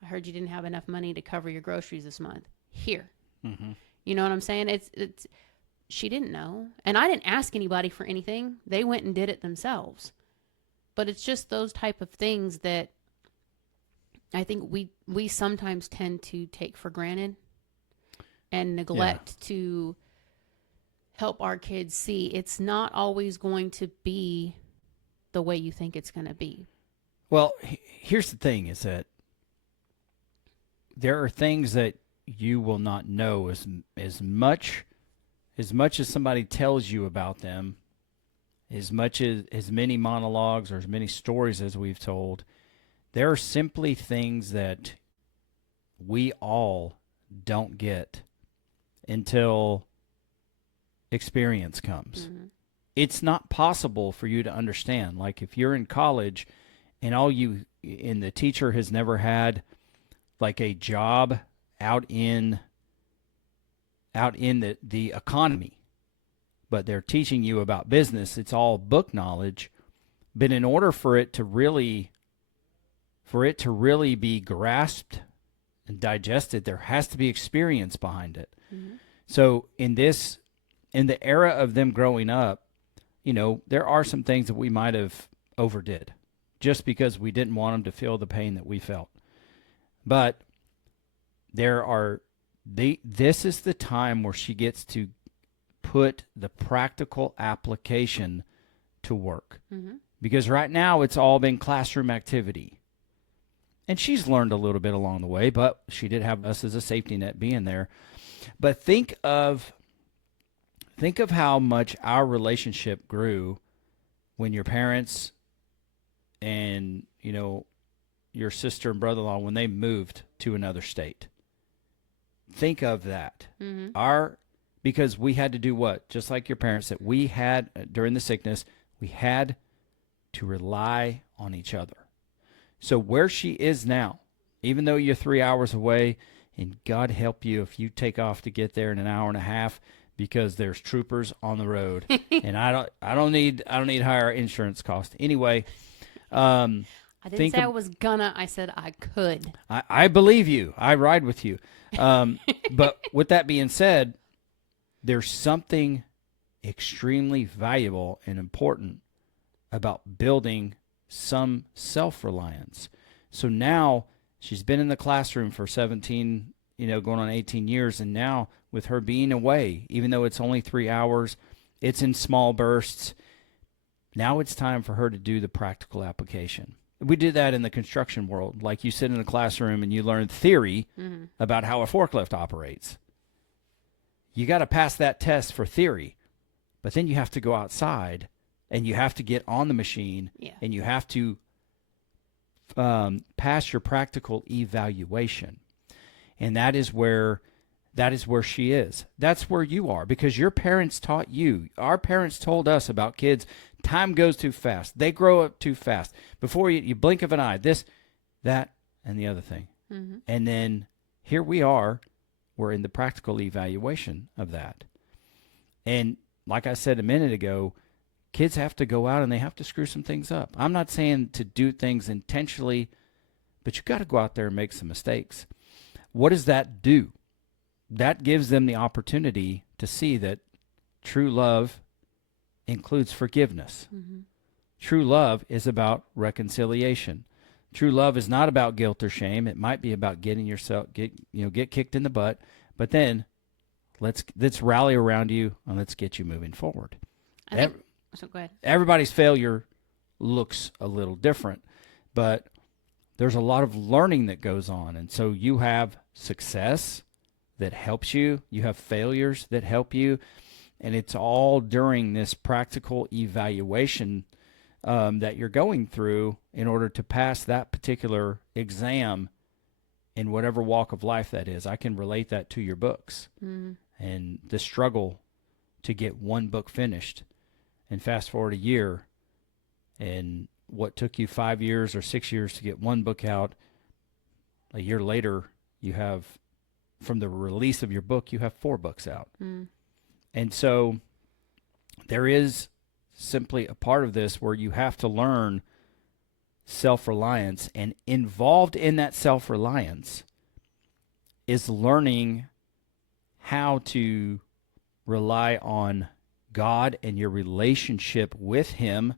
I heard you didn't have enough money to cover your groceries this month. Here. Mm-hmm. You know what I'm saying? It's she didn't know. And I didn't ask anybody for anything. They went and did it themselves. But it's just those type of things that I think we sometimes tend to take for granted and neglect to help our kids see it's not always going to be the way you think it's going to be. Well, here's the thing is that there are things that you will not know as much as somebody tells you about them, as many monologues or as many stories as we've told. There are simply things that we all don't get until experience comes. Mm-hmm. it's not possible for you to understand. Like if you're in college and the teacher has never had like a job out in the economy, but they're teaching you about business, it's all book knowledge. But in order for it to really be grasped and digested, there has to be experience behind it. Mm-hmm. So in the era of them growing up, there are some things that we might have overdid just because we didn't want them to feel the pain that we felt. But this is the time where she gets to put the practical application to work. Mm-hmm. Because right now it's all been classroom activity. And she's learned a little bit along the way, but she did have us as a safety net being there. But think of how much our relationship grew when your parents and, your sister and brother-in-law, when they moved to another state. Think of that. Mm-hmm. Because we had to do what? Just like your parents, that we had during the sickness, we had to rely on each other. So where she is now, even though you're 3 hours away, and God help you if you take off to get there in an hour and a half because there's troopers on the road, and I don't need higher insurance cost anyway. I didn't say I was gonna. I said I could. I believe you. I ride with you. But with that being said, there's something extremely valuable and important about building some self-reliance. So now she's been in the classroom for 17, going on 18 years. And now with her being away, even though it's only 3 hours, it's in small bursts. Now it's time for her to do the practical application. We do that in the construction world. Like you sit in a classroom and you learn theory about how a forklift operates. You got to pass that test for theory, but then you have to go outside and you have to get on the machine and you have to pass your practical evaluation. And that is where she is. That's where you are, because your parents taught you. Our parents told us about kids. Time goes too fast. They grow up too fast. Before you blink of an eye, this, that, and the other thing. Mm-hmm. And then here we are. We're in the practical evaluation of that. And like I said a minute ago, kids have to go out and they have to screw some things up. I'm not saying to do things intentionally, but you got to go out there and make some mistakes. What does that do? That gives them the opportunity to see that true love includes forgiveness. Mm-hmm. True love is about reconciliation. True love is not about guilt or shame. It might be about getting yourself get kicked in the butt, but then let's rally around you and let's get you moving forward. So go ahead. Everybody's failure looks a little different, but there's a lot of learning that goes on. And so you have success that helps you. You have failures that help you. And it's all during this practical evaluation that you're going through in order to pass that particular exam in whatever walk of life that is. I can relate that to your books and the struggle to get one book finished. And fast forward a year, and what took you 5 years or 6 years to get one book out, a year later, you have, from the release of your book, you have 4 books out. And so there is simply a part of this where you have to learn self-reliance, and involved in that self-reliance is learning how to rely on God and your relationship with Him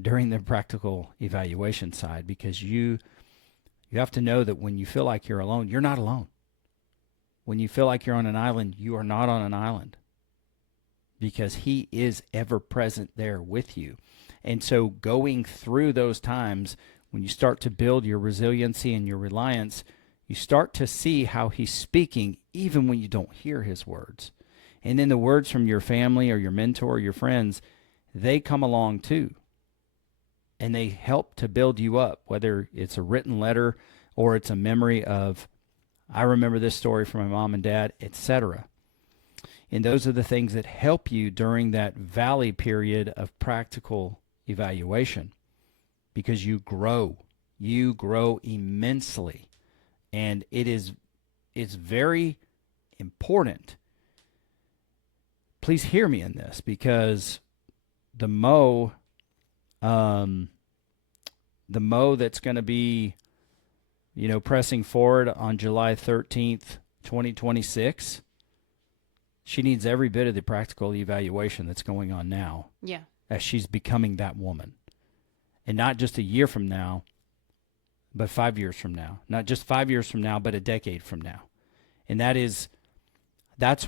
during the practical evaluation side, because you have to know that when you feel like you're alone, you're not alone. When you feel like you're on an island, you are not on an island, because He is ever present there with you. And so going through those times, when you start to build your resiliency and your reliance, you start to see how He's speaking even when you don't hear His words. And then the words from your family or your mentor or your friends, they come along too. And they help to build you up, whether it's a written letter or it's a memory of, I remember this story from my mom and dad, etc. And those are the things that help you during that valley period of practical evaluation, because you grow. You grow immensely. And it's very important. Please hear me in this, because the Mo that's going to be, pressing forward on July 13th, 2026, she needs every bit of the practical evaluation that's going on now. Yeah. As she's becoming that woman. And not just a year from now, but 5 years from now. Not just 5 years from now, but a decade from now. And that's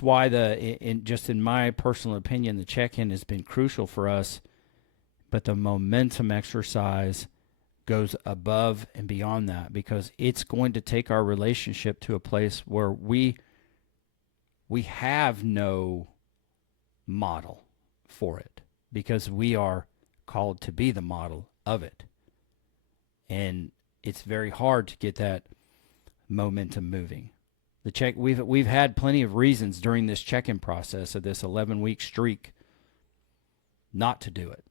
why in my personal opinion, the check-in has been crucial for us. But the momentum exercise goes above and beyond that, because it's going to take our relationship to a place where we have no model for it, because we are called to be the model of it. And it's very hard to get that momentum moving. We've had plenty of reasons during this check-in process of this 11-week streak not to do it.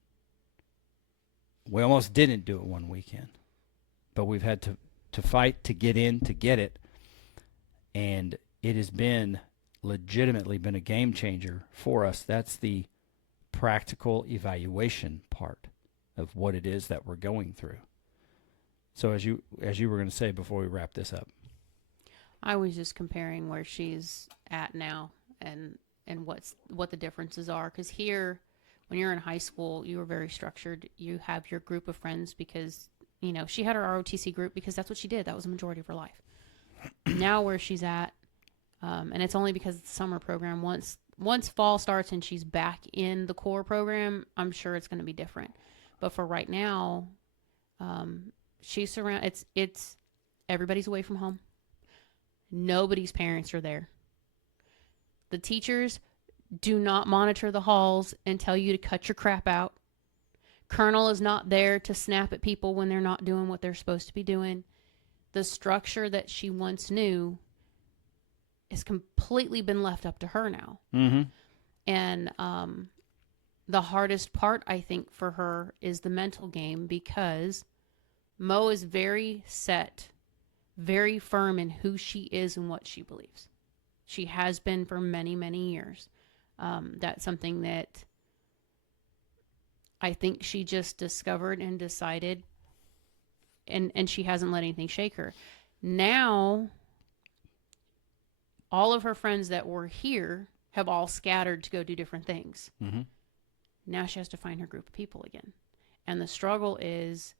We almost didn't do it one weekend, but we've had to fight to get it. And it has legitimately been a game changer for us. That's the practical evaluation part of what it is that we're going through. So as you were going to say before we wrap this up. I was just comparing where she's at now and what the differences are. Because here, when you're in high school, you were very structured. You have your group of friends because, she had her ROTC group because that's what she did. That was the majority of her life. Now where she's at, and it's only because it's the summer program. Once fall starts and she's back in the core program, I'm sure it's going to be different. But for right now, she's surrounded. It's everybody's away from home. Nobody's parents are there. The teachers do not monitor the halls and tell you to cut your crap out. Colonel is not there to snap at people when they're not doing what they're supposed to be doing. The structure that she once knew has completely been left up to her now. Mm-hmm. And the hardest part, I think, for her is the mental game, because Mo is very set, very firm in who she is and what she believes. She has been for many, many years. That's something that I think she just discovered and decided, and she hasn't let anything shake her. Now, all of her friends that were here have all scattered to go do different things. Mm-hmm. Now she has to find her group of people again. And the struggle is,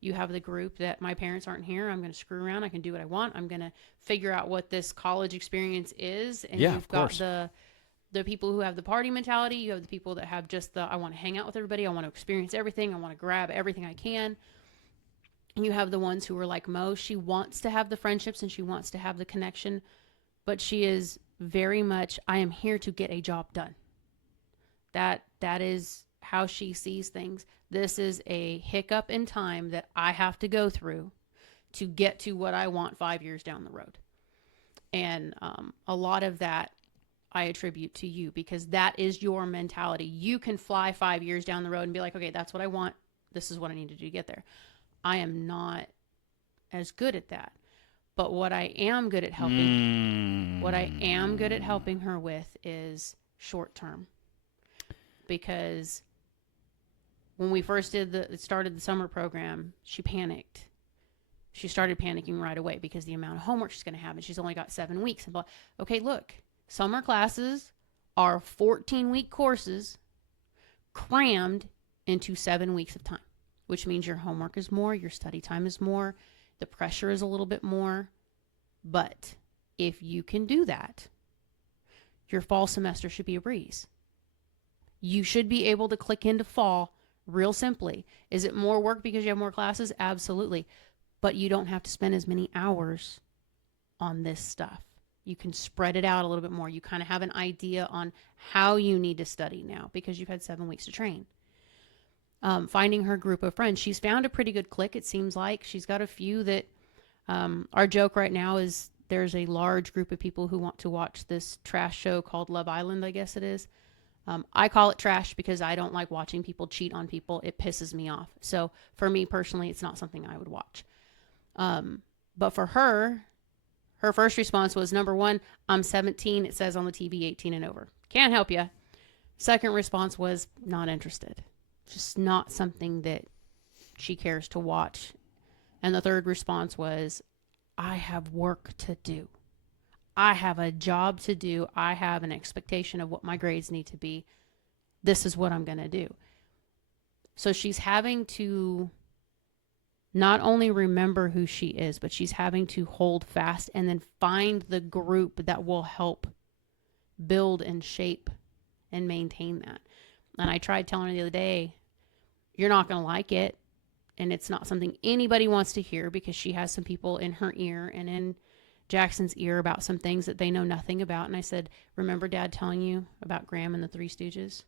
you have the group that my parents aren't here. I'm going to screw around. I can do what I want. I'm going to figure out what this college experience is. And yeah, you've got the people who have the party mentality. You have the people that have just I want to hang out with everybody. I want to experience everything. I want to grab everything I can. And you have the ones who are like Mo. She wants to have the friendships and she wants to have the connection, but she is very much, I am here to get a job done. That is how she sees things. This is a hiccup in time that I have to go through to get to what I want 5 years down the road. And a lot of that I attribute to you, because that is your mentality. You can fly 5 years down the road and be like, okay, that's what I want. This is what I need to do to get there. I am not as good at that. But what I am good at helping, her with is short term. Because when we first started the summer program, she panicked. She started panicking right away because the amount of homework she's going to have, and she's only got 7 weeks. And okay, look, summer classes are 14-week courses crammed into 7 weeks of time, which means your homework is more, your study time is more, the pressure is a little bit more. But if you can do that, your fall semester should be a breeze. You should be able to click into fall real simply. Is it more work because you have more classes? Absolutely. But you don't have to spend as many hours on this stuff. You can spread it out a little bit more. You kind of have an idea on how you need to study now because you've had 7 weeks to train. Finding her group of friends. She's found a pretty good clique, it seems like. She's got a few that, our joke right now is there's a large group of people who want to watch this trash show called Love Island, I guess it is. I call it trash because I don't like watching people cheat on people. It pisses me off. So for me personally, it's not something I would watch. But for her, her first response was, number one, I'm 17. It says on the TV 18 and over. Can't help you. Second response was not interested. Just not something that she cares to watch. And the third response was, I have work to do. I have a job to do. I have an expectation of what my grades need to be. This is what I'm going to do. So she's having to not only remember who she is, but she's having to hold fast and then find the group that will help build and shape and maintain that. And I tried telling her the other day, you're not going to like it. And it's not something anybody wants to hear, because she has some people in her ear and in Jackson's ear about some things that they know nothing about. And I said, remember Dad telling you about Graham and the Three Stooges?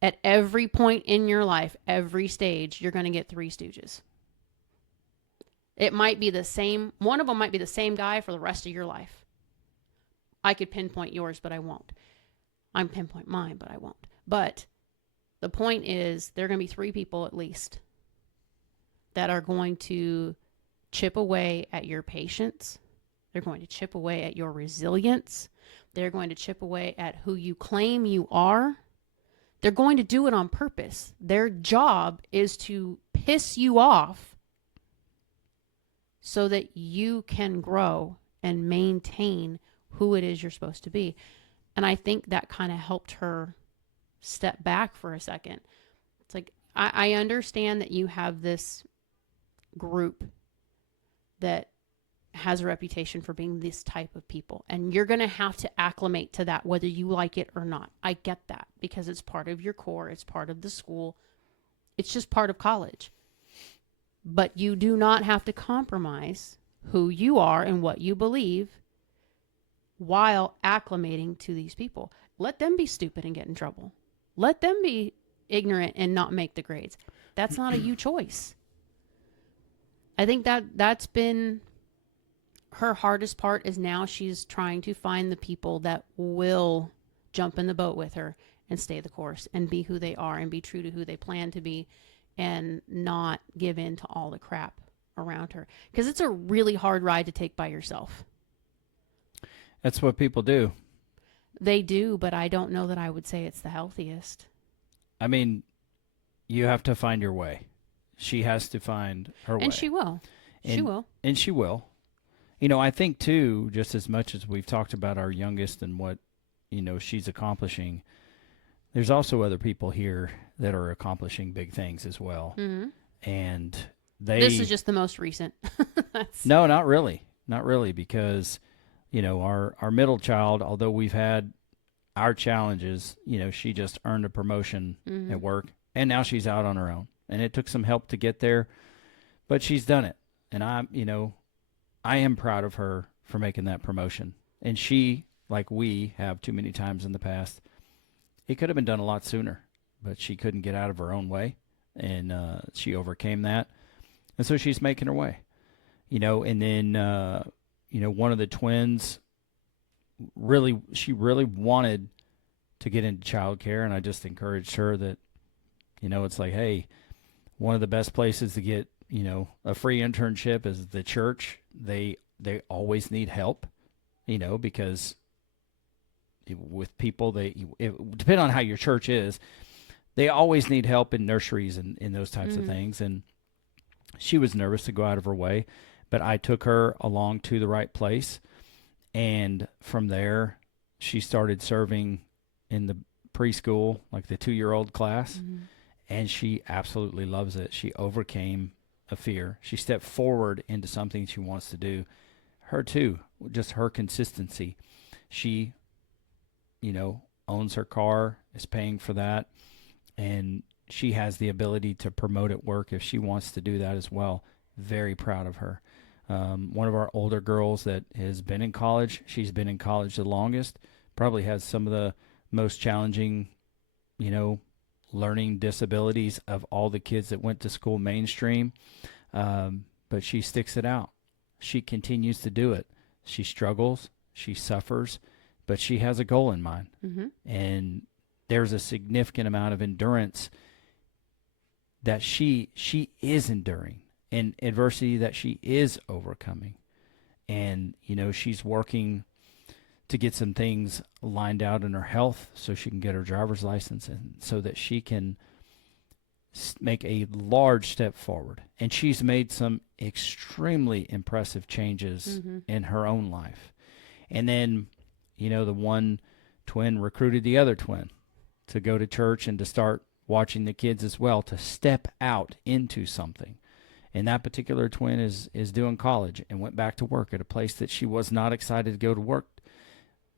At every point in your life, every stage, you're going to get Three Stooges. It might be the same. One of them might be the same guy for the rest of your life. I could pinpoint yours, but I won't. I'm pinpoint mine, but I won't. But the point is, there are going to be three people at least that are going to chip away at your patience. They're going to chip away at your resilience. They're going to chip away at who you claim you are. They're going to do it on purpose. Their job is to piss you off so that you can grow and maintain who it is you're supposed to be. And I think that kind of helped her step back for a second. It's like, I understand that you have this group that has a reputation for being this type of people, and you're going to have to acclimate to that whether you like it or not. I get that, because it's part of your core, it's part of the school, it's just part of college. But you do not have to compromise who you are and what you believe while acclimating to these people. Let them be stupid and get in trouble. Let them be ignorant and not make the grades. That's not a you choice. I think that's been her hardest part, is now she's trying to find the people that will jump in the boat with her and stay the course and be who they are and be true to who they plan to be and not give in to all the crap around her. Because it's a really hard ride to take by yourself. That's what people do. They do, but I don't know that I would say it's the healthiest. I mean, you have to find your way. She has to find her way. And she will. She will. And she will. You know, I think, too, just as much as we've talked about our youngest and what, you know, she's accomplishing, there's also other people here that are accomplishing big things as well. Mm-hmm. And this is just the most recent. No, not really. Not really, because, you know, our middle child, although we've had our challenges, you know, she just earned a promotion at work, and now she's out on her own. And it took some help to get there, but she's done it. And I am proud of her for making that promotion. And she, like we have too many times in the past, it could have been done a lot sooner, but she couldn't get out of her own way, and she overcame that. And so she's making her way, you know. And then, you know, one of the twins she really wanted to get into childcare, and I just encouraged her that, you know, it's like, hey, one of the best places to get, you know, a free internship is the church. They always need help, you know, because with people, depending on how your church is, they always need help in nurseries and in those types of things. And she was nervous to go out of her way, but I took her along to the right place. And from there, she started serving in the preschool, like the 2-year-old class. And she absolutely loves it. She overcame a fear. She stepped forward into something she wants to do. Her too, just her consistency. She, you know, owns her car, is paying for that, and she has the ability to promote at work if she wants to do that as well. Very proud of her. One of our older girls that has been in college, she's been in college the longest, probably has some of the most challenging, you know, learning disabilities of all the kids that went to school mainstream, but she sticks it out. she continues to do it. She struggles, she suffers, but she has a goal in mind. Mm-hmm. And there's a significant amount of endurance that she is enduring, and adversity that she is overcoming. And, she's working to get some things lined out in her health so she can get her driver's license and so that she can make a large step forward. And she's made some extremely impressive changes Mm-hmm. in her own life. And then, the one twin recruited the other twin to go to church and to start watching the kids as well, to step out into something. And that particular twin is doing college and went back to work at a place that she was not excited to go to work,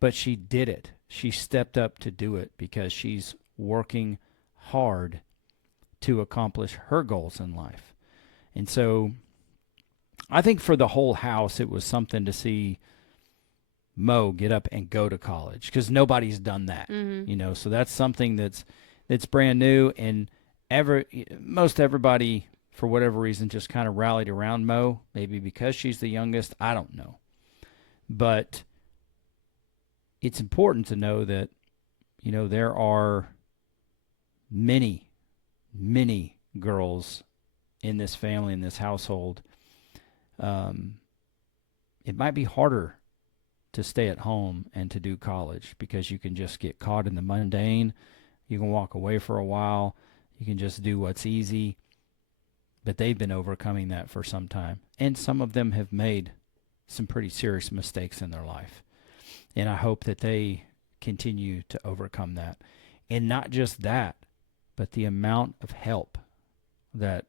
but she did it. She stepped up to do it because she's working hard to accomplish her goals in life. And so I think for the whole house, it was something to see Mo get up and go to college, because nobody's done that. Mm-hmm. So that's something that's brand new, and most everybody, for whatever reason, just kind of rallied around Mo, maybe because she's the youngest. I don't know. But it's important to know that, there are many, many girls in this family, in this household. It might be harder to stay at home and to do college because you can just get caught in the mundane. You can walk away for a while. You can just do what's easy. But they've been overcoming that for some time. And some of them have made some pretty serious mistakes in their life. And I hope that they continue to overcome that. And not just that, but the amount of help that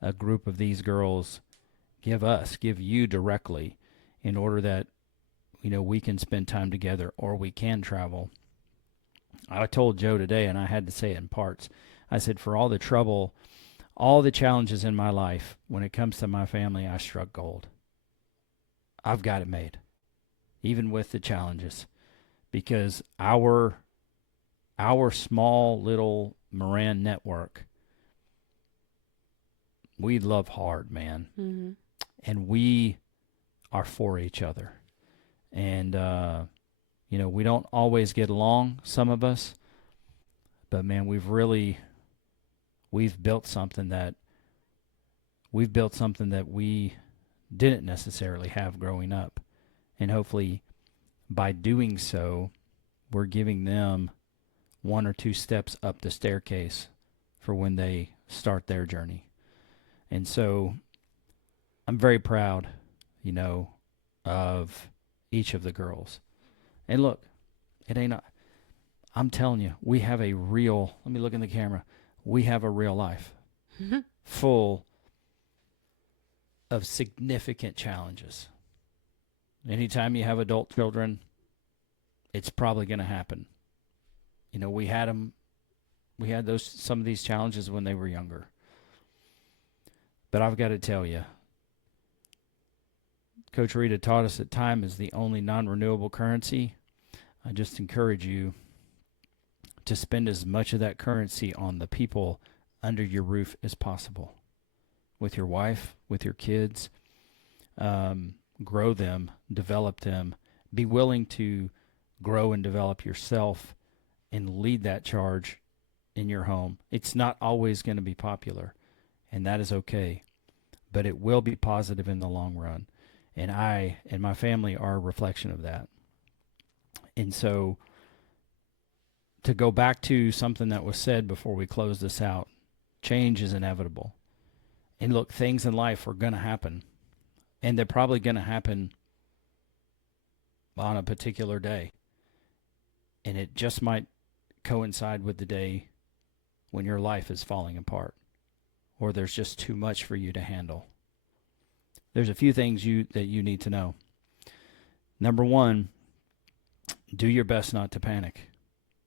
a group of these girls give you directly, in order that, we can spend time together or we can travel. I told Joe today, and I had to say it in parts, I said, for all the trouble, all the challenges in my life, when it comes to my family, I struck gold. I've got it made, even with the challenges, because our small little Moran network, we love hard, man. Mm-hmm. And we are for each other. And, we don't always get along, some of us, but man, we've built something that we didn't necessarily have growing up. And hopefully by doing so, we're giving them one or two steps up the staircase for when they start their journey. And so I'm very proud, of each of the girls. And look, I'm telling you, we have let me look in the camera, we have a real life Mm-hmm. full of significant challenges. Anytime you have adult children, it's probably going to happen. We had some of these challenges when they were younger. But I've got to tell you, Coach Rita taught us that time is the only non-renewable currency. I just encourage you to spend as much of that currency on the people under your roof as possible. With your wife, with your kids. Grow them, develop them. Be willing to grow and develop yourself and lead that charge in your home. It's not always going to be popular, and that is okay. But it will be positive in the long run. And I and my family are a reflection of that. And so, to go back to something that was said before we close this out, change is inevitable. And look, things in life are going to happen. And they're probably going to happen on a particular day. And it just might coincide with the day when your life is falling apart, or there's just too much for you to handle. There's a few things that you need to know. Number one, do your best not to panic.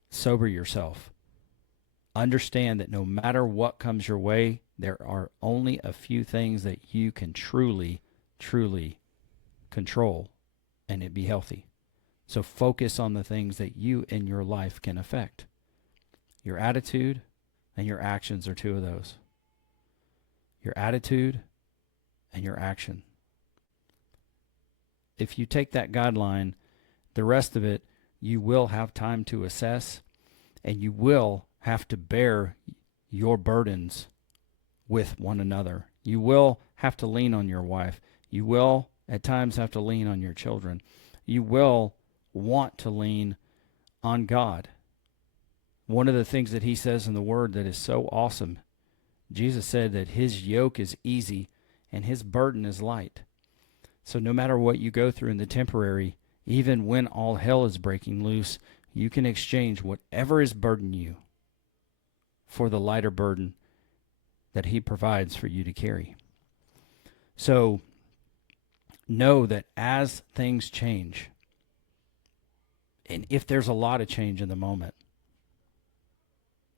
Sober yourself. Understand that no matter what comes your way, there are only a few things that you can truly, truly control, and it be healthy. So focus on the things that you in your life can affect. Your attitude and your actions are two of those. Your attitude and your action. if you take that guideline, the rest of it, you will have time to assess, and you will have to bear your burdens with one another. You will have to lean on your wife. You will at times have to lean on your children. You will want to lean on God. One of the things that he says in the Word that is so awesome, Jesus said that his yoke is easy and his burden is light. So no matter what you go through in the temporary, even when all hell is breaking loose, you can exchange whatever is burdening you for the lighter burden that he provides for you to carry. So know that as things change, and if there's a lot of change in the moment,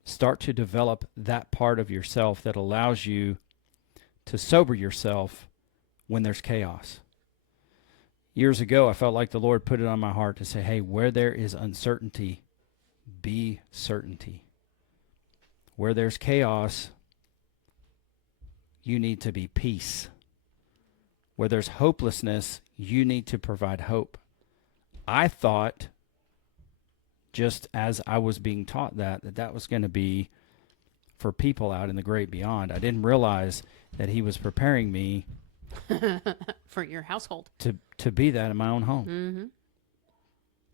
start to develop that part of yourself that allows you to sober yourself when there's chaos. Years ago, I felt like the Lord put it on my heart to say, hey, where there is uncertainty, be certainty. Where there's chaos, you need to be peace. Where there's hopelessness, you need to provide hope. I thought, just as I was being taught that was going to be for people out in the great beyond. I didn't realize that he was preparing me for your household to be that in my own home. Mm-hmm.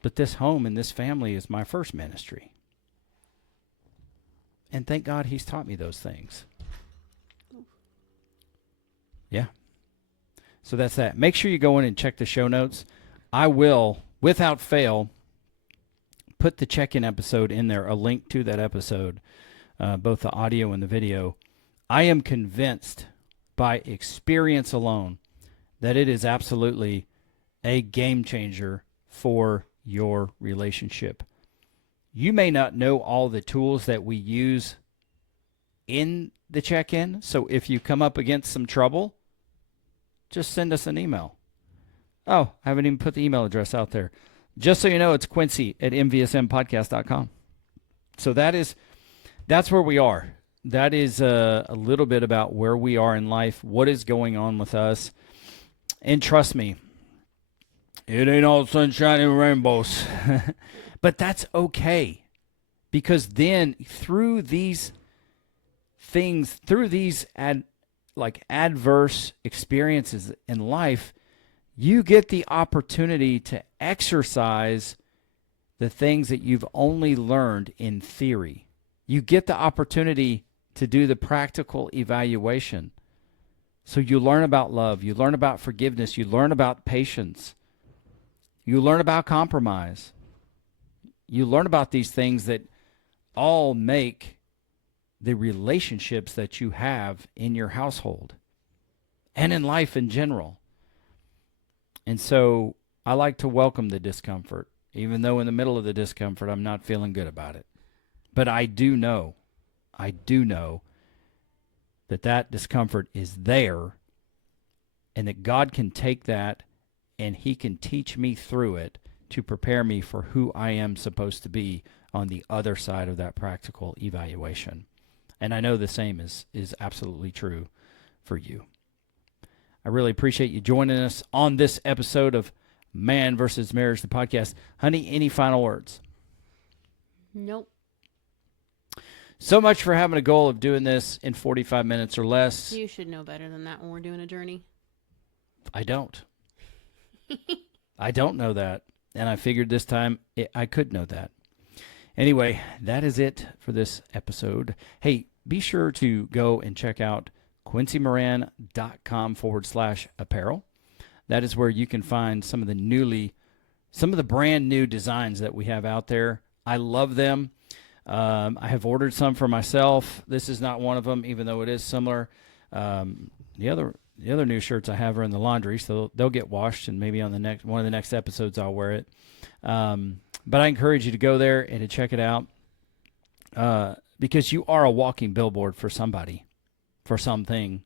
But this home and this family is my first ministry. And thank God he's taught me those things. Yeah. So that's that. Make sure you go in and check the show notes. I will, without fail, put the check-in episode in there, a link to that episode, both the audio and the video. I am convinced by experience alone that it is absolutely a game changer for your relationship. You may not know all the tools that we use in the check-in, so if you come up against some trouble, just send us an email. Oh, I haven't even put the email address out there. Just so you know, it's Quincy@mvsmpodcast.com. So that's where we are. That is a little bit about where we are in life, what is going on with us. And trust me, it ain't all sunshine and rainbows. But that's okay. Because then through these things, through these adverse experiences in life, you get the opportunity to exercise the things that you've only learned in theory. You get the opportunity to do the practical evaluation. So you learn about love, you learn about forgiveness, you learn about patience, you learn about compromise. You learn about these things that all make the relationships that you have in your household and in life in general. And so I like to welcome the discomfort, even though in the middle of the discomfort, I'm not feeling good about it. But I do know that discomfort is there and that God can take that and he can teach me through it to prepare me for who I am supposed to be on the other side of that practical evaluation. And I know the same is absolutely true for you. I really appreciate you joining us on this episode of Man versus Marriage, the podcast. Honey, any final words? Nope. So much for having a goal of doing this in 45 minutes or less. You should know better than that when we're doing a journey. I don't. I don't know that. And I figured this time I could know that. Anyway, that is it for this episode. Hey, be sure to go and check out quincymoran.com/apparel. That is where you can find some of the brand new designs that we have out there. I love them. I have ordered some for myself. This is not one of them, even though it is similar. The other new shirts I have are in the laundry, so they'll get washed, and maybe on one of the next episodes I'll wear it. But I encourage you to go there and to check it out because you are a walking billboard for somebody, for something.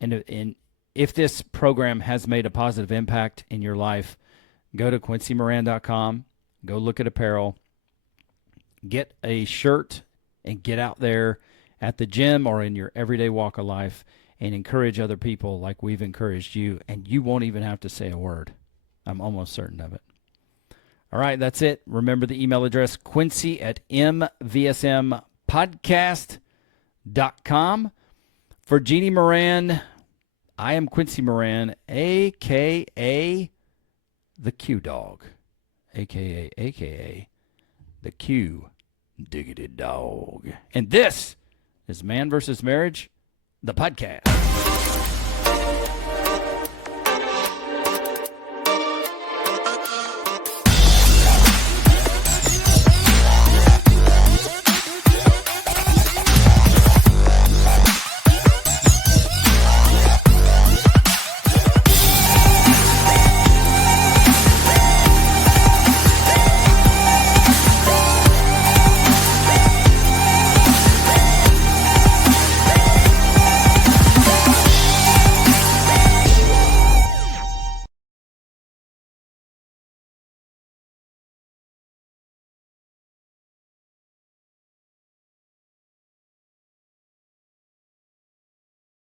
And if this program has made a positive impact in your life, go to quincymoran.com, go look at apparel, get a shirt, and get out there at the gym or in your everyday walk of life and encourage other people like we've encouraged you, and you won't even have to say a word. I'm almost certain of it. All right, that's it. Remember the email address, quincy@mvsmpodcast.com. For Jeannie Moran, I am Quincy Moran, a.k.a. the Q Dog, a.k.a. the Q Diggity Dog. And this is Man vs. Marriage, the podcast.